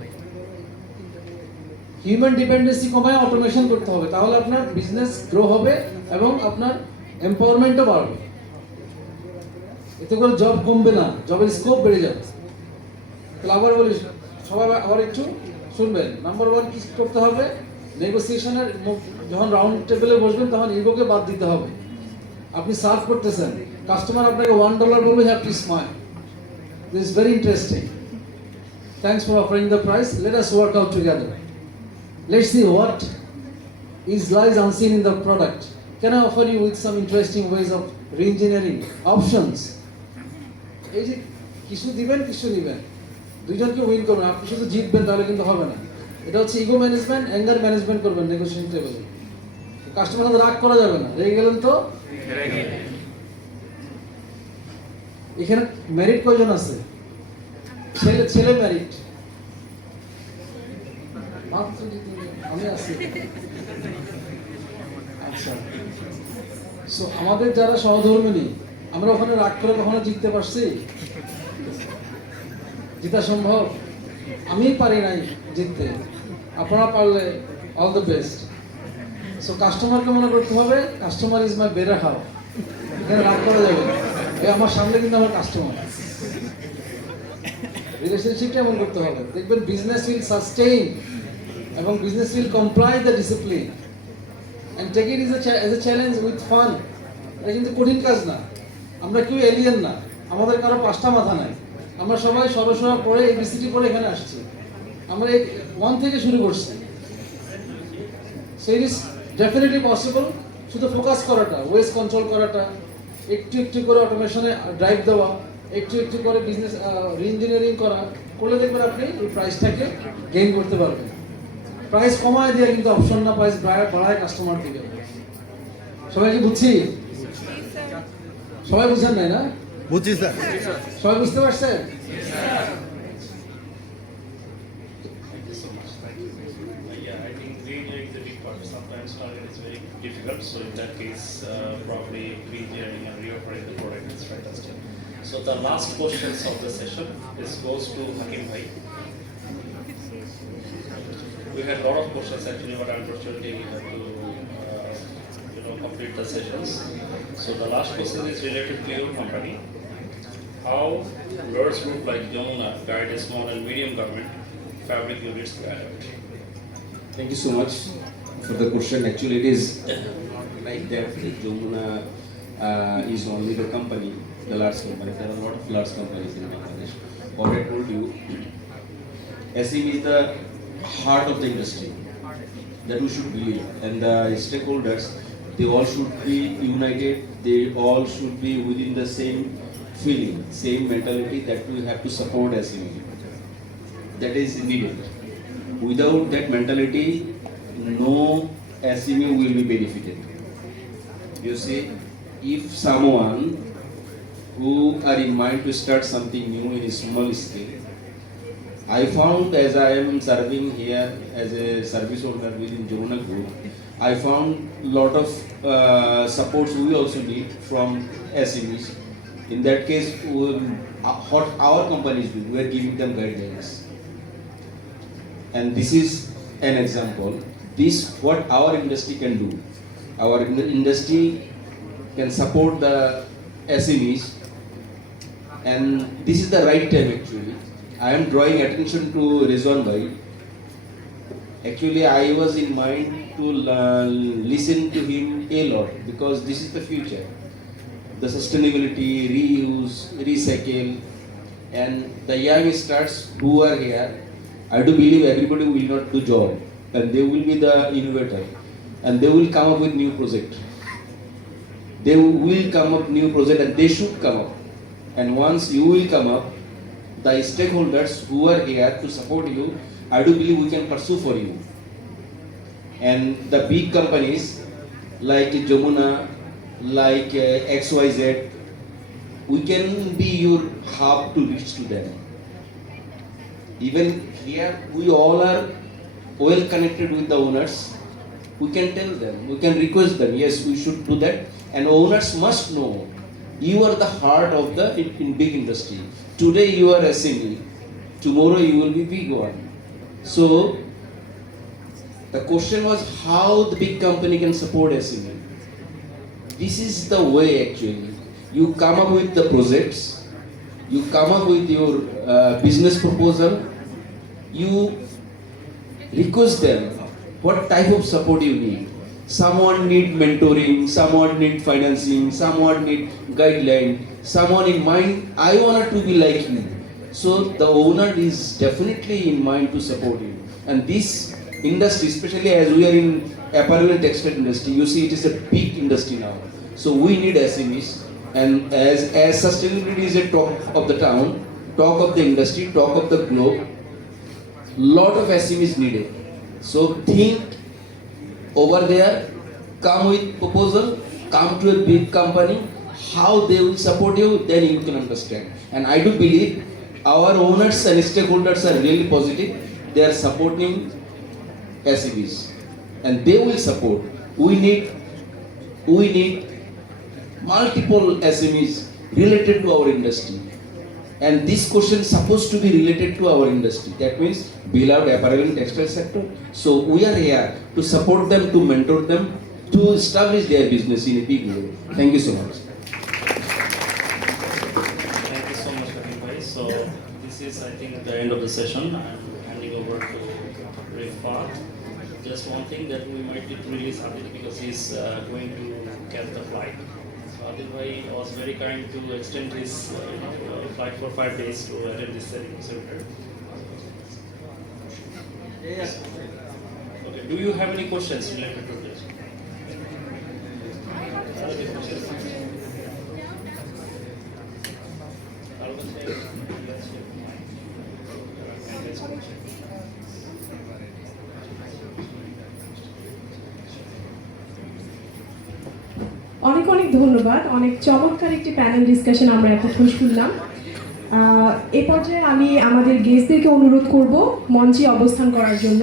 হিউম্যান ডিপেন্ডেন্সি কমায় অটোমেশন করতে হবে, তাহলে আপনার বিজনেস গ্রো হবে এবং আপনার এম্পাওয়ারমেন্টও বাড়বে। এতে করে জব কমবে না, জবের স্কোপ বেড়ে যাবে। তাহলে আবার বলি, সবাই আবার একটু শুনবেন। নাম্বার 1 কি করতে হবে? নেগোসিয়েশনের যখন রাউন্ড টেবিলে বসবেন তখন ইগোকে বাদ দিতে হবে। আপনি সার্ভ করতেছেন, কাস্টমার আপনাকে $1 বলবে, have to smile, this is very interesting. Thanks for offering the price. Let us work out together. Let's see what lies unseen in the product. Can I offer you with some interesting ways of re-engineering options? এই যে কিছু দিবেন কিছু নিবেন, দুইজনকে উইন করবেন। আপনি শুধু জিতবেন তাহলে কিন্তু হবে না। এটা হচ্ছে ইগো ম্যানেজমেন্ট, অ্যাঙ্গার ম্যানেজমেন্ট করবেন নেগোশিয়েশন টেবিলে। কাস্টমার সাথে রাগ করা যাবে না, রেগে গেলেন তো। এখানে মেরিট কয়জন আছে? ছেলে মেরিট মাত্র আমি আছি। আচ্ছা, সো আমাদের যারা সহধর্মিনী, আমরা ওখানে রাগ করে কখনো জিততে পারছি? জিতা সম্ভব? আমি পারি নাই জিততে, আপনারা পারলে অল দ্য বেস্ট। সো কাস্টমারকে মনে করতে হবে customer is my better half. এখানে রাগ করা যাবে না, আমার সামনে কিন্তু আমার কাস্টমার। রিলেশনশিপটা এমন করতে হবে, দেখবেন বিজনেস উইল সাস্টেইন এবং business will comply the discipline and take it as a challenge with fun. এটা কিন্তু কঠিন কাজ না, আমরা কেউ এলিয়েন না, আমাদের কারো 5টা মাথা নাই, আমরা সবাই সরসরা পড়ে এবিসিডি পড়ে এখানে আসছি, আমরা এই 1 থেকে শুরু করছি। So it is definitely possible. শুধু ফোকাস করাটা, ওয়েস্ট কন্ট্রোল করাটা, একটু একটু করে অটোমেশনে ড্রাইভ দেওয়া, একটু একটু করে বিজনেস রি-ইঞ্জিনিয়ারিং করলে দেখবেন আপনি এই প্রাইসটাকে গেইন করতে পারবেন। প্রাইস কমায় দিয়ে কিন্তু অপশন না, প্রাইস বাড়ায় কাস্টমার দিকে। সবাই কি বুঝছি? সবাই বুঝছেন নাই না? বুঝছি স্যার। সবাই বুঝতে পারছেন? Yeah, I think re-engineering is a big part. Sometimes target is very difficult, so in that case, probably re-engineering and reoffering the product is fantastic. So the last questions of the session goes to 𝗖𝗵𝐵hi. We had a lot of questions actually, but unfortunately we have to complete the sessions. So the last question is related to your company. How large group like Yamuna guide a small and medium garment fabric units to adapt? Thank you so much for the question. Actually, it is like that. Yamuna is only the company, the large company. There are a lot of large companies in Bangladesh. What I told you, SME is the heart of the industry that we should believe, and the stakeholders, they all should be united. They all should be within the same feeling, same mentality that we have to support SME. That is needed. Without that mentality, no SME will be benefited. You see, if someone who are in mind to start something new in a small scale, I found as I am serving here as a service owner within Yamuna Group, I found lot of supports we also need from SMEs. In that case, what our companies do, we are giving them guidelines. And this is an example. This what our industry can do. Our industry can support the SMEs, and this is the right time actually. I am drawing attention to 𝗕𝗏𝗏𝗏𝗏. Actually, I was in mind to listen to him a lot because this is the future. The sustainability, reuse, recycle, and the young stars who are here, I do believe everybody will not do job, and they will be the innovator, and they will come up with new project. They will come up new project, and they should come up. And once you will come up, the stakeholders who are here to support you, I do believe we can pursue for you. And the big companies like Yamuna, like XYZ, we can be your hub to reach to them. Even here, we all are well connected with the owners. We can tell them, we can request them, yes, we should do that. And owners must know, you are the heart of the in big industry. Today you are SME, tomorrow you will be big one. So the question was how the big company can support SME. This is the way actually. You come up with the projects, you come up with your business proposal, you request them what type of support you need. Someone need mentoring, someone need financing, someone need guideline, someone in mind, I want to be like you. So the owner is definitely in mind to support you. And this industry, especially as we are in apparel and textile industry, you see it is a big industry now. So we need SMEs, and as sustainability is a talk of the town, talk of the industry, talk of the globe, lot of SMEs needed. So think over there, come with proposal, come to a big company, how they will support you, then you can understand. And I do believe our owners and stakeholders are really positive. They are supporting SMEs, and they will support. We need multiple SMEs related to our industry, and this question is supposed to be related to our industry. That means beloved apparel and textile sector. So we are here to support them, to mentor them, to establish their business in a big way. Thank you so much. Thank you so much, 𝗕𝗵𝗵. So this is, I think, the end of the session. I'm handing over to 𝗕𝗵𝗵. Just one thing that we might need to release Adil because he's going to catch the flight. So 𝗕𝗵𝗵 was very kind to extend his flight for 5 days to attend this seminar. Okay, do you have any questions related to this? অনেক অনেক ধন্যবাদ। অনেক চমৎকার একটি panel discussion আমরা এতক্ষণ শুনলাম। এই পর্যায়ে আমি আমাদের গেস্টদেরকে অনুরোধ করব মঞ্চে অবস্থান করার জন্য।